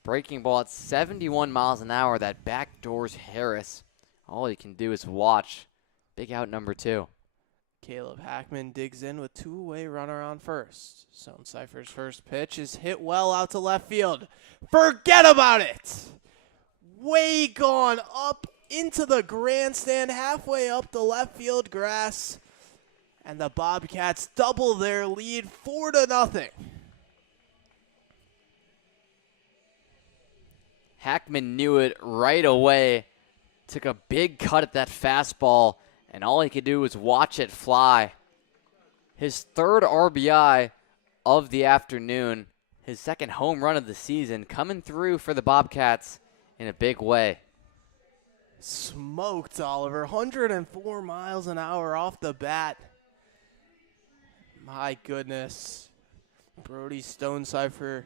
Breaking ball at 71 miles an hour that backdoors Harris. All you can do is watch. Big out number 2. Caleb Hackman digs in with 2-away runner on first. Stonecipher's first pitch is hit well out to left field. Forget about it! Way gone up into the grandstand, halfway up the left field grass. And the Bobcats double their lead 4-0. Hackman knew it right away. Took a big cut at that fastball, and all he could do was watch it fly. His third RBI of the afternoon, his second home run of the season, coming through for the Bobcats in a big way. Smoked, Oliver. 104 miles an hour off the bat. My goodness. Brody Stonecipher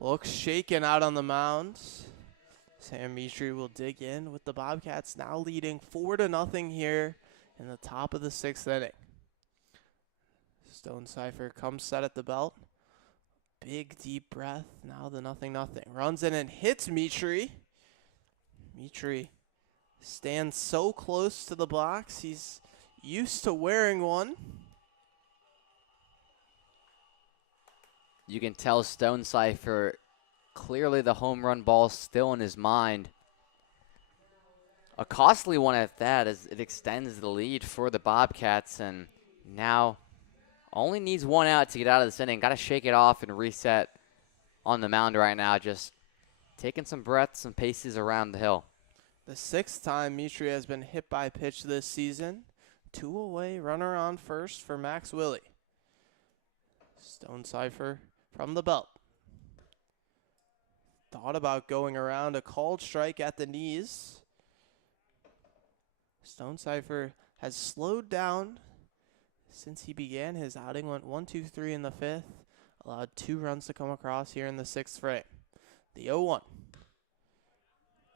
looks shaken out on the mound. Sam Mitri will dig in with the Bobcats now leading 4-0 here in the top of the 6th inning. Stonecipher comes set at the belt. Big deep breath. Now the 0-0. Runs in and hits Mitri. Mitri stands so close to the box. He's used to wearing one. You can tell Stonecipher, clearly the home run ball still in his mind. A costly one at that, as it extends the lead for the Bobcats, and now only needs one out to get out of this inning. Got to shake it off and reset on the mound right now, just taking some breaths and paces around the hill. The 6th time Mitri has been hit by pitch this season. 2 away, runner on first for Max Willie. Stonecipher from the belt. Thought about going around, a called strike at the knees. Stonecipher has slowed down since he began his outing. Went 1-2-3 in the 5th. Allowed 2 runs to come across here in the 6th frame. The 0-1.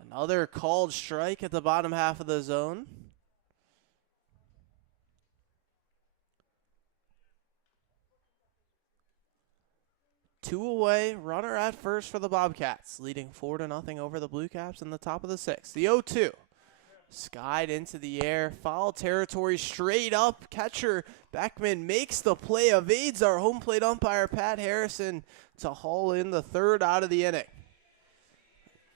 Another called strike at the bottom half of the zone. Two away, runner at first for the Bobcats, leading 4-0 over the BlueCaps in the top of the 6th. The 0-2. Skied into the air, foul territory straight up. Catcher Beckman makes the play, evades our home plate umpire Pat Harrison to haul in the 3rd out of the inning.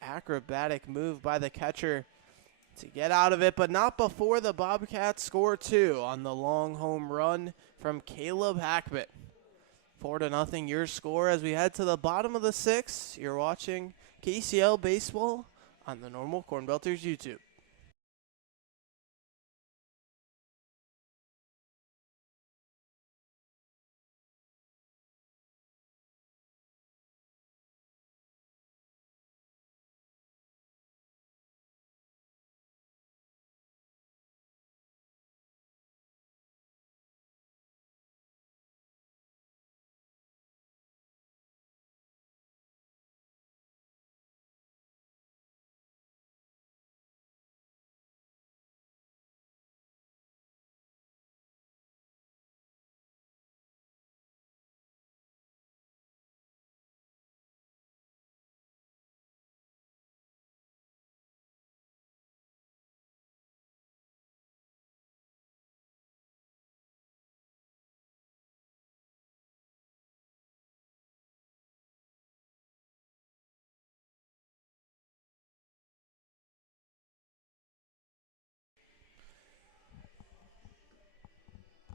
Acrobatic move by the catcher to get out of it, but not before the Bobcats score 2 on the long home run from Caleb Hackman. 4-0 your score as we head to the bottom of the 6th. You're watching KCL Baseball on the Normal Corn Belters YouTube.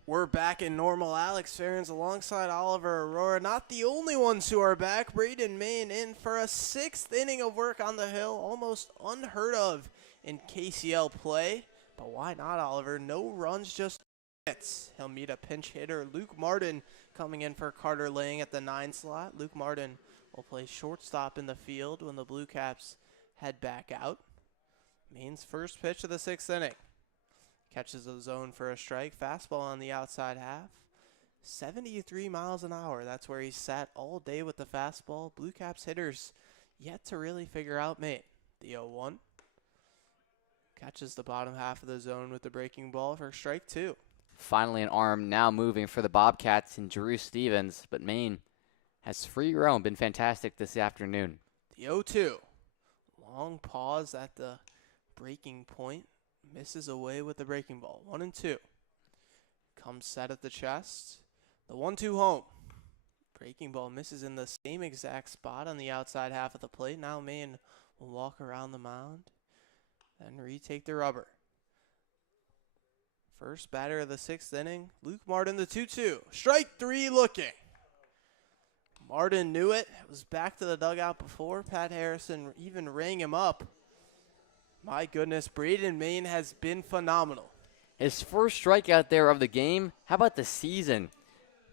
We're back in normal. Alex Ferens alongside Oliver Aurora. Not the only ones who are back. Braden Main in for a 6th inning of work on the hill. Almost unheard of in KCL play. But why not, Oliver? No runs, just hits. He'll meet a pinch hitter, Luke Martin, coming in for Carter Lang at the 9 slot. Luke Martin will play shortstop in the field when the BlueCaps head back out. Main's first pitch of the 6th inning. Catches the zone for a strike. Fastball on the outside half. 73 miles an hour. That's where he's sat all day with the fastball. BlueCaps hitters yet to really figure out Maine. The 0-1. Catches the bottom half of the zone with the breaking ball for strike 2. Finally an arm now moving for the Bobcats and Drew Stevens, but Maine has free roam. Been fantastic this afternoon. The 0-2. Long pause at the breaking point. Misses away with the breaking ball. 1-2. Comes set at the chest. The 1-2 home. Breaking ball misses in the same exact spot on the outside half of the plate. Now Maine will walk around the mound and retake the rubber. First batter of the 6th inning, Luke Martin, the 2-2. Strike 3 looking. Martin knew it. Was back to the dugout before Pat Harrison even rang him up. My goodness, Braden Main has been phenomenal. His first strikeout there of the game. How about the season?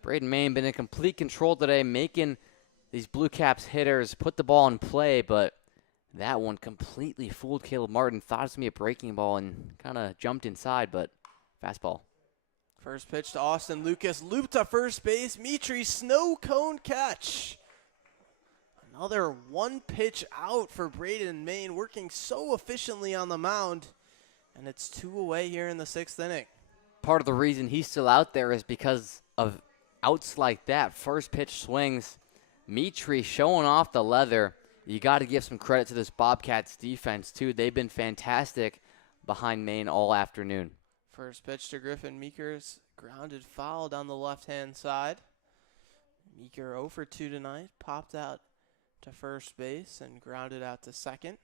Braden Main been in complete control today, making these Blue Caps hitters put the ball in play, but that one completely fooled Caleb Martin. Thought it was going to be a breaking ball and kind of jumped inside, but fastball. First pitch to Austin Lucas, looped to first base. Mitri, snow cone catch. Another one pitch out for Braden Main, working so efficiently on the mound. And it's 2 away here in the 6th inning. Part of the reason he's still out there is because of outs like that. First pitch swings. Mitri showing off the leather. You got to give some credit to this Bobcats defense, too. They've been fantastic behind Maine all afternoon. First pitch to Griffin Meekers, grounded foul down the left-hand side. Meeker 0 for 2 tonight, popped out to first base and grounded out to second.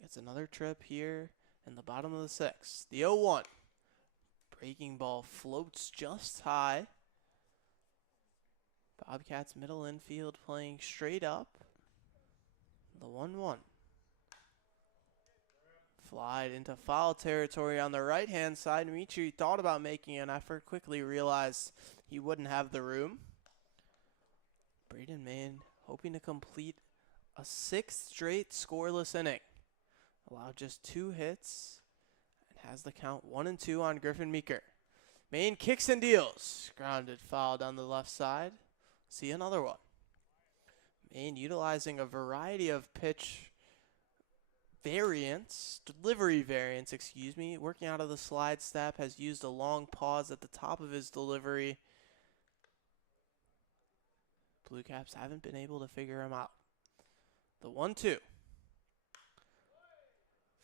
Gets another trip here in the bottom of the 6th. The 0-1. Breaking ball floats just high. Bobcats middle infield playing straight up. The 1-1. Flied into foul territory on the right-hand side. Mitri thought about making an effort, quickly realized he wouldn't have the room. Braden Main hoping to complete a 6th straight scoreless inning. Allowed just 2 hits and has the count 1-2 on Griffin Meeker. Main kicks and deals. Grounded foul down the left side. See another one. Main utilizing a variety of pitch delivery variants, working out of the slide step, has used a long pause at the top of his delivery. Blue Caps haven't been able to figure him out. The 1-2.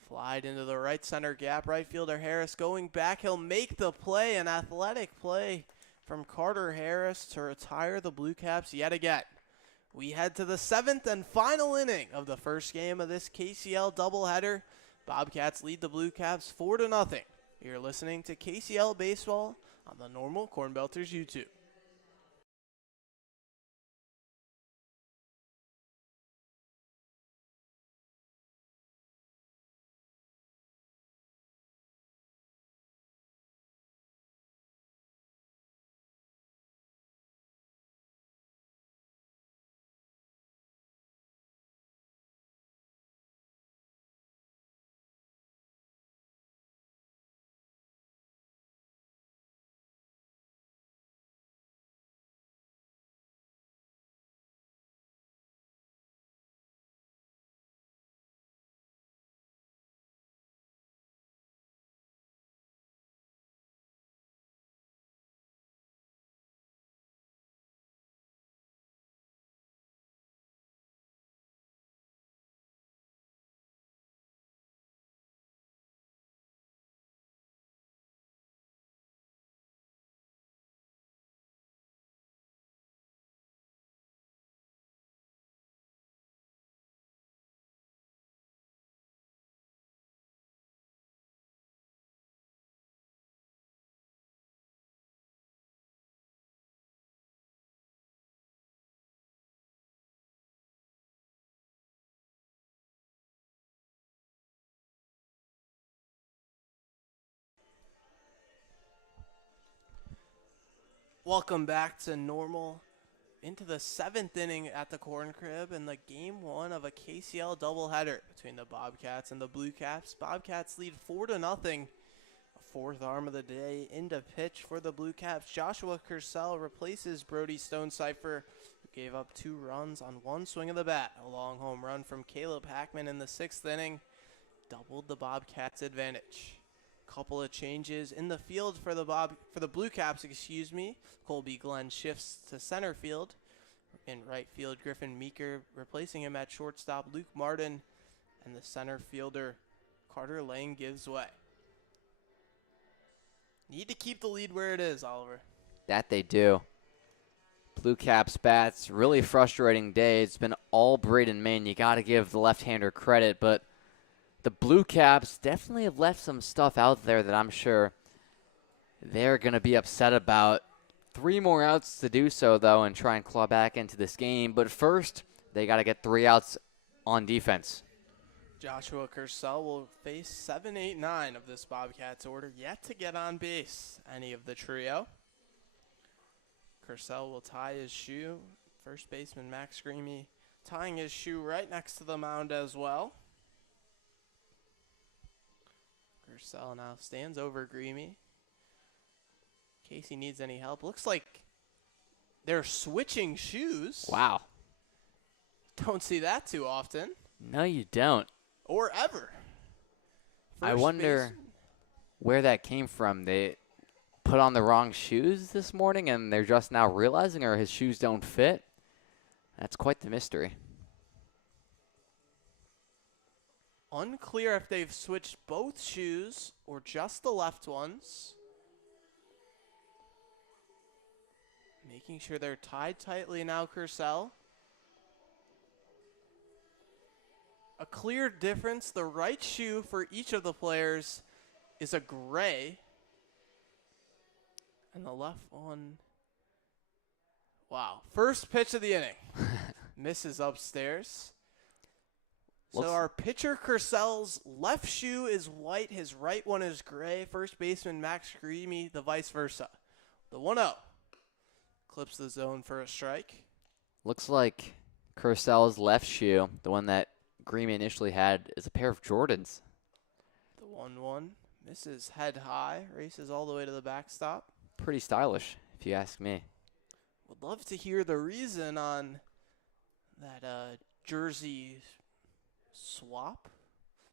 Flied into the right center gap. Right fielder Harris going back. He'll make the play, an athletic play from Carter Harris to retire the Blue Caps yet again. We head to the 7th and final inning of the first game of this KCL doubleheader. Bobcats lead the Blue Caps 4-0. You're listening to KCL Baseball on the Normal Corn Belters YouTube. Welcome back to Normal, into the 7th inning at the Corn Crib in the game 1 of a KCL doubleheader between the Bobcats and the Blue Caps. Bobcats lead 4-0. A 4th arm of the day into pitch for the Blue Caps. Joshua Kersell replaces Brody Stonecipher, who gave up 2 runs on 1 swing of the bat. A long home run from Caleb Hackman in the 6th inning doubled the Bobcats' advantage. Couple of changes in the field for the Blue Caps, Colby Glenn shifts to center field. In right field, Griffin Meeker replacing him at shortstop. Luke Martin and the center fielder Carter Lang gives way. Need to keep the lead where it is, Oliver. That they do. Blue Caps bats, really frustrating day. It's been all Braden Main. You got to give the left-hander credit, but the Blue Caps definitely have left some stuff out there that I'm sure they're going to be upset about 3 more outs to do so, though, and try and claw back into this game. But first, they got to get 3 outs on defense. Joshua Kersell will face 7, 8, 9 of this Bobcats order, yet to get on base any of the trio. Kersell will tie his shoe. First baseman Max Greamy tying his shoe right next to the mound as well. Kersell now stands over Greamy. In case he needs any help. Looks like they're switching shoes. Wow. Don't see that too often. No, you don't. Or ever. I wonder where that came from. They put on the wrong shoes this morning and they're just now realizing, or his shoes don't fit. That's quite the mystery. Unclear if they've switched both shoes or just the left ones. Making sure they're tied tightly now, Kersell. A clear difference. The right shoe for each of the players is a gray. And the left one, wow. First pitch of the inning. Misses upstairs. So our pitcher Kersell's left shoe is white. His right one is gray. First baseman Max Greamy, the vice versa. The 1-0. Clips the zone for a strike. Looks like Kersell's left shoe, the one that Greamy initially had, is a pair of Jordans. The 1-1 misses head high, races all the way to the backstop. Pretty stylish, if you ask me. Would love to hear the reason on that jersey swap.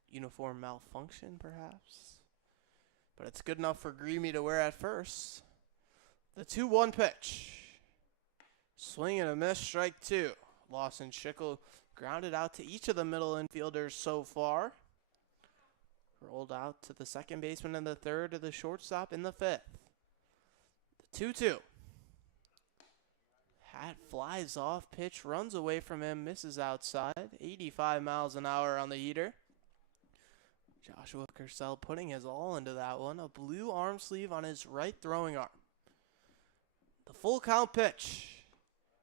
Uniform malfunction, perhaps. But it's good enough for Greamy to wear at first. The 2-1 pitch. Swing and a miss, strike 2. Lawson Schickel grounded out to each of the middle infielders so far. Rolled out to the second baseman in the third, to the shortstop in the fifth. The 2-2. Hat flies off, pitch runs away from him, misses outside. 85 miles an hour on the heater. Joshua Kersell putting his all into that one. A blue arm sleeve on his right throwing arm. The full count pitch.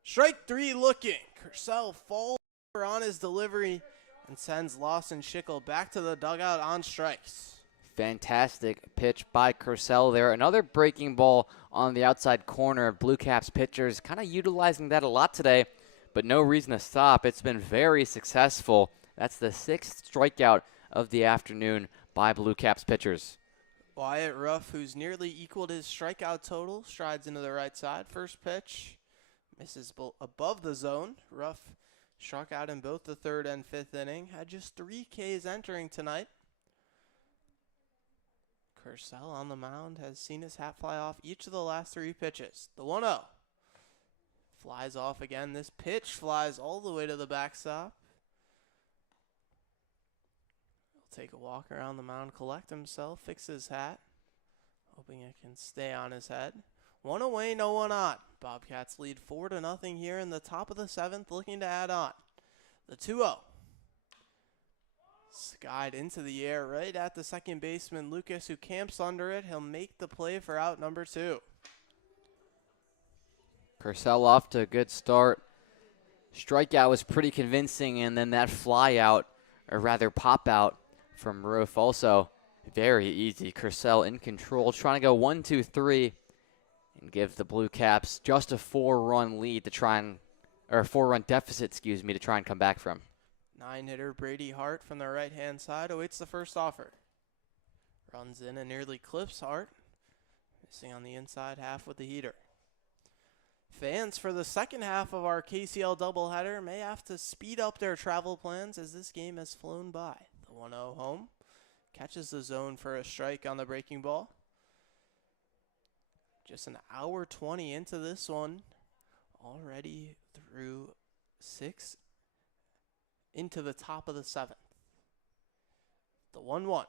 Strike 3 looking. Kersell falls on his delivery and sends Lawson Schickel back to the dugout on strikes. Fantastic pitch by Kersell there. Another breaking ball on the outside corner. BlueCaps pitchers kind of utilizing that a lot today, but no reason to stop. It's been very successful. That's the 6th strikeout of the afternoon by BlueCaps pitchers. Wyatt Ruff, who's nearly equaled his strikeout total, strides into the right side. First pitch misses above the zone. Ruff struck out in both the 3rd and 5th inning. Had just 3 Ks entering tonight. Kersell on the mound has seen his hat fly off each of the last 3 pitches. The 1-0. Flies off again. This pitch flies all the way to the backstop. He'll take a walk around the mound, collect himself, fix his hat, hoping it can stay on his head. 1 away, no one on. Bobcats lead 4-0 here in the top of the 7th, looking to add on. The 2-0. Skied into the air right at the second baseman, Lucas, who camps under it. He'll make the play for out number 2. Kersell off to a good start. Strikeout was pretty convincing, and then that fly out, or rather pop out from Roof, also very easy. Kersell in control, trying to go 1-2-3 and give the BlueCaps just a 4-run lead to try and, or a 4-run deficit, excuse me, to try and come back from. 9-hitter Brady Hart from the right-hand side awaits the first offer. Runs in and nearly clips Hart, missing on the inside half with the heater. Fans for the second half of our KCL doubleheader may have to speed up their travel plans as this game has flown by. The 1-0 home catches the zone for a strike on the breaking ball. Just an hour 20 into this one, already through 6 into the top of the 7th. The 1-1.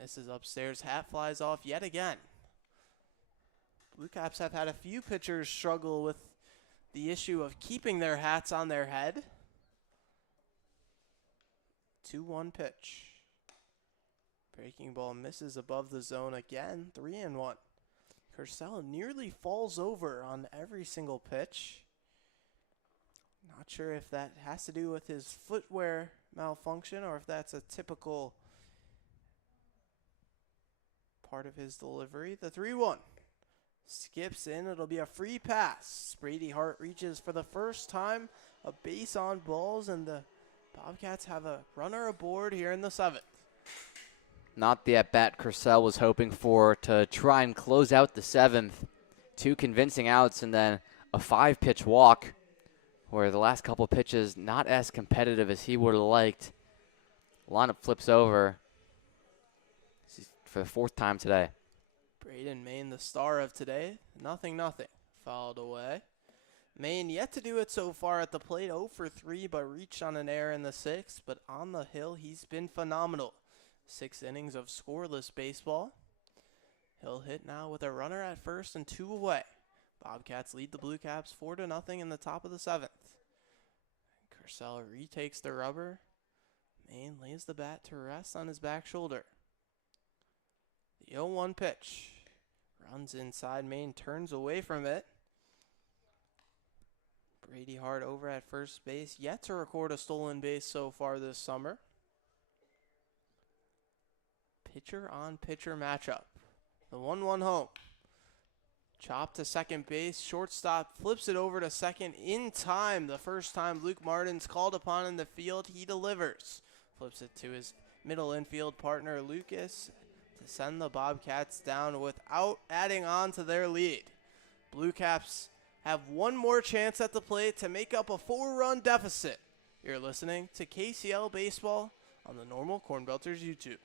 Misses upstairs. Hat flies off yet again. BlueCaps have had a few pitchers struggle with the issue of keeping their hats on their head. 2-1 pitch. Breaking ball misses above the zone again. 3-1. Kurcell nearly falls over on every single pitch. Not sure if that has to do with his footwear malfunction or if that's a typical part of his delivery. The 3-1 skips in. It'll be a free pass. Brady Hart reaches for the first time a base on balls, and the Bobcats have a runner aboard here in the 7th. Not the at-bat Kurcell was hoping for to try and close out the 7th. 2 convincing outs and then a 5-pitch walk, where the last couple pitches not as competitive as he would have liked. Lineup flips over for the 4th time today. Braden Main, the star of today. 0-0. Fouled away. Main yet to do it so far at the plate. 0 for 3, but reached on an error in the 6th. But on the hill, he's been phenomenal. 6 innings of scoreless baseball. He'll hit now with a runner at first and 2 away. Bobcats lead the BlueCaps 4-0 in the top of the 7th. Kurcell retakes the rubber. Main lays the bat to rest on his back shoulder. The 0-1 pitch. Runs inside. Main turns away from it. Brady Hart over at first base. Yet to record a stolen base so far this summer. Pitcher-on-pitcher matchup. The 1-1 home. Chop to second base. Shortstop flips it over to second in time. The first time Luke Martin's called upon in the field, he delivers. Flips it to his middle infield partner, Lucas, to send the Bobcats down without adding on to their lead. BlueCaps have one more chance at the plate to make up a 4-run deficit. You're listening to KCL Baseball on the Normal Corn Belters YouTube.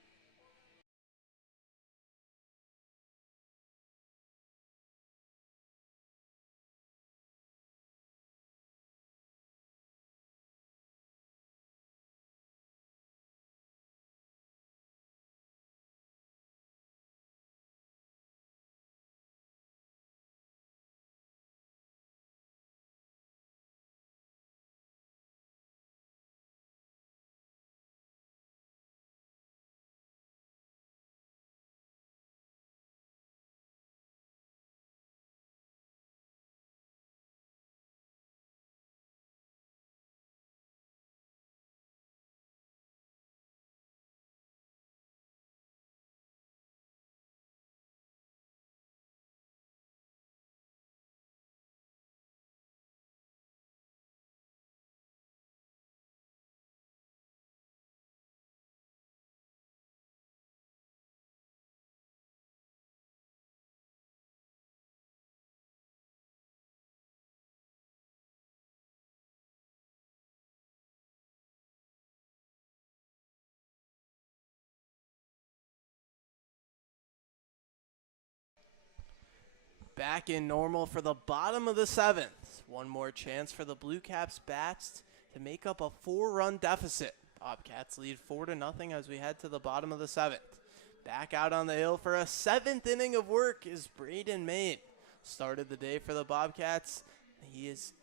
Back in normal for the bottom of the 7th. One more chance for the BlueCaps bats to make up a 4-run deficit. Bobcats lead 4-0 as we head to the bottom of the 7th. Back out on the hill for a 7th inning of work is Braden Main. Started the day for the Bobcats. He has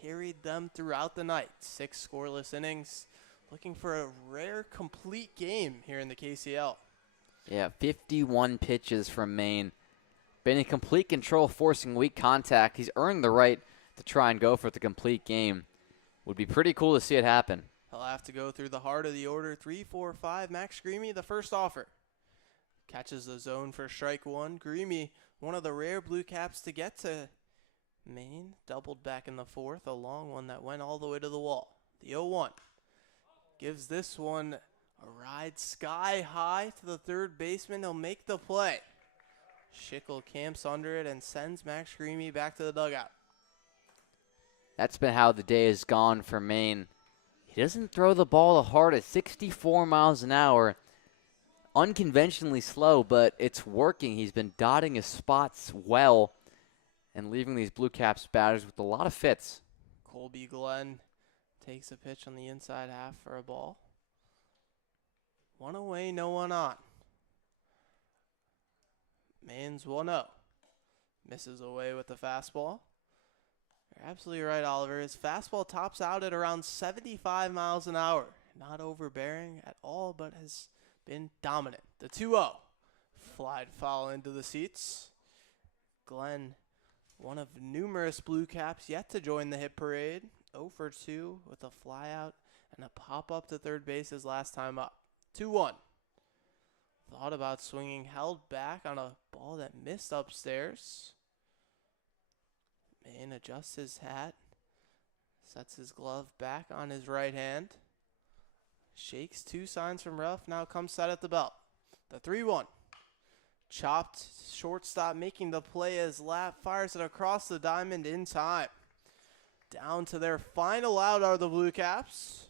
carried them throughout the night. 6 scoreless innings. Looking for a rare complete game here in the KCL. Yeah, 51 pitches from Maine. Been in complete control, forcing weak contact. He's earned the right to try and go for the complete game. Would be pretty cool to see it happen. He'll have to go through the heart of the order. 3-4-5. Max Greamy, the first offer. Catches the zone for strike 1. Greamy, one of the rare BlueCaps to get to Maine. Doubled back in the 4th. A long one that went all the way to the wall. The 0-1. Gives this one a ride sky high to the third baseman. He'll make the play. Schickel camps under it and sends Max Greamy back to the dugout. That's been how the day has gone for Maine. He doesn't throw the ball hard at 64 miles an hour. Unconventionally slow, but it's working. He's been dotting his spots well and leaving these BlueCaps batters with a lot of fits. Colby Glenn takes a pitch on the inside half for a ball. One away, no one on. Main's 1-0. Misses away with the fastball. You're absolutely right, Oliver. His fastball tops out at around 75 miles an hour. Not overbearing at all, but has been dominant. The 2-0. Flied foul into the seats. Glenn, one of numerous Blue Caps yet to join the hit parade. 0 for 2 with a fly out and a pop up to third base his last time up. 2-1. Thought about swinging, held back on a ball that missed upstairs. Main adjusts his hat, sets his glove back on his right hand, shakes 2 signs from rough, now comes set at the belt. The 3-1. Chopped shortstop making the play as Lapp fires it across the diamond in time. Down to their final out are the Blue Caps.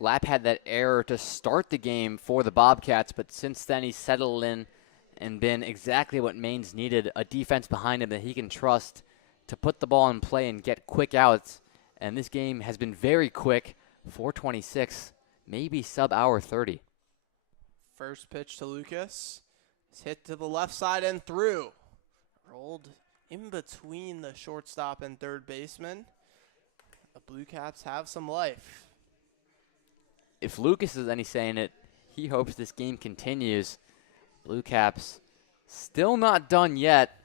Lapp had that error to start the game for the Bobcats, but since then he's settled in and been exactly what Maine's needed, a defense behind him that he can trust to put the ball in play and get quick outs. And this game has been very quick, 4:26, maybe sub-hour 30. First pitch to Lucas. It's hit to the left side and through. Rolled in between the shortstop and third baseman. The Blue Caps have some life. If Lucas is any saying it, he hopes this game continues. Blue Caps still not done yet.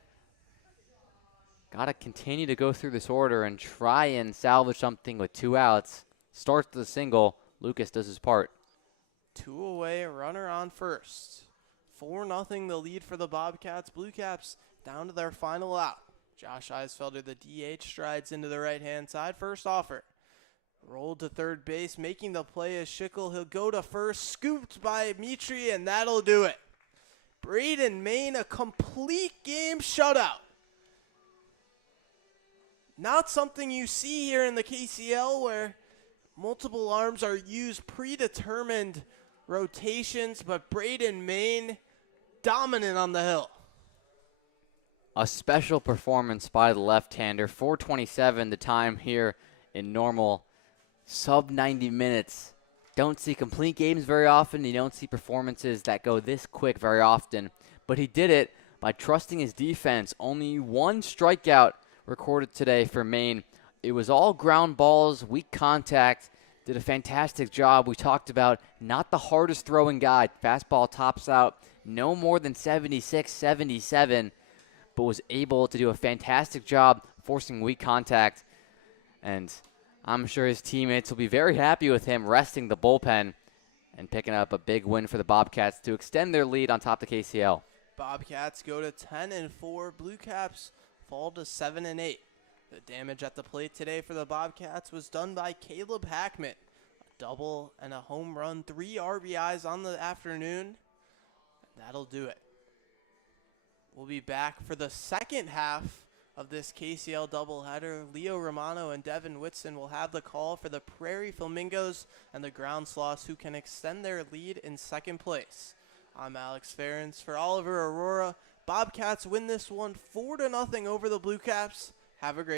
Got to continue to go through this order and try and salvage something with 2 outs. Starts the single. Lucas does his part. 2 away, runner on first. 4-0 the lead for the Bobcats. Blue Caps down to their final out. Josh Eisfelder, the DH, strides into the right-hand side. First offer. Rolled to third base, making the play is Schickel. He'll go to first, scooped by Mitri, and that'll do it. Braden Main, a complete game shutout. Not something you see here in the KCL where multiple arms are used, predetermined rotations, but Braden Main dominant on the hill. A special performance by the left-hander. 4:27 the time here in normal sub 90 minutes. Don't see complete games very often. You don't see performances that go this quick very often. But he did it by trusting his defense. Only 1 strikeout recorded today for Maine. It was all ground balls, weak contact. Did a fantastic job. We talked about not the hardest throwing guy. Fastball tops out no more than 76, 77, but was able to do a fantastic job forcing weak contact. And I'm sure his teammates will be very happy with him resting the bullpen and picking up a big win for the Bobcats to extend their lead on top of KCL. Bobcats go to 10-4. Blue Caps fall to 7-8. The damage at the plate today for the Bobcats was done by Caleb Hackman. A double and a home run, 3 RBIs on the afternoon. That'll do it. We'll be back for the second half of this KCL doubleheader. Leo Romano and Devin Whitson will have the call for the Prairie Flamingos and the Ground Sloths, who can extend their lead in second place. I'm Alex Ferens for Oliver Aurora. Bobcats win this one 4-0 over the Blue Caps. Have a great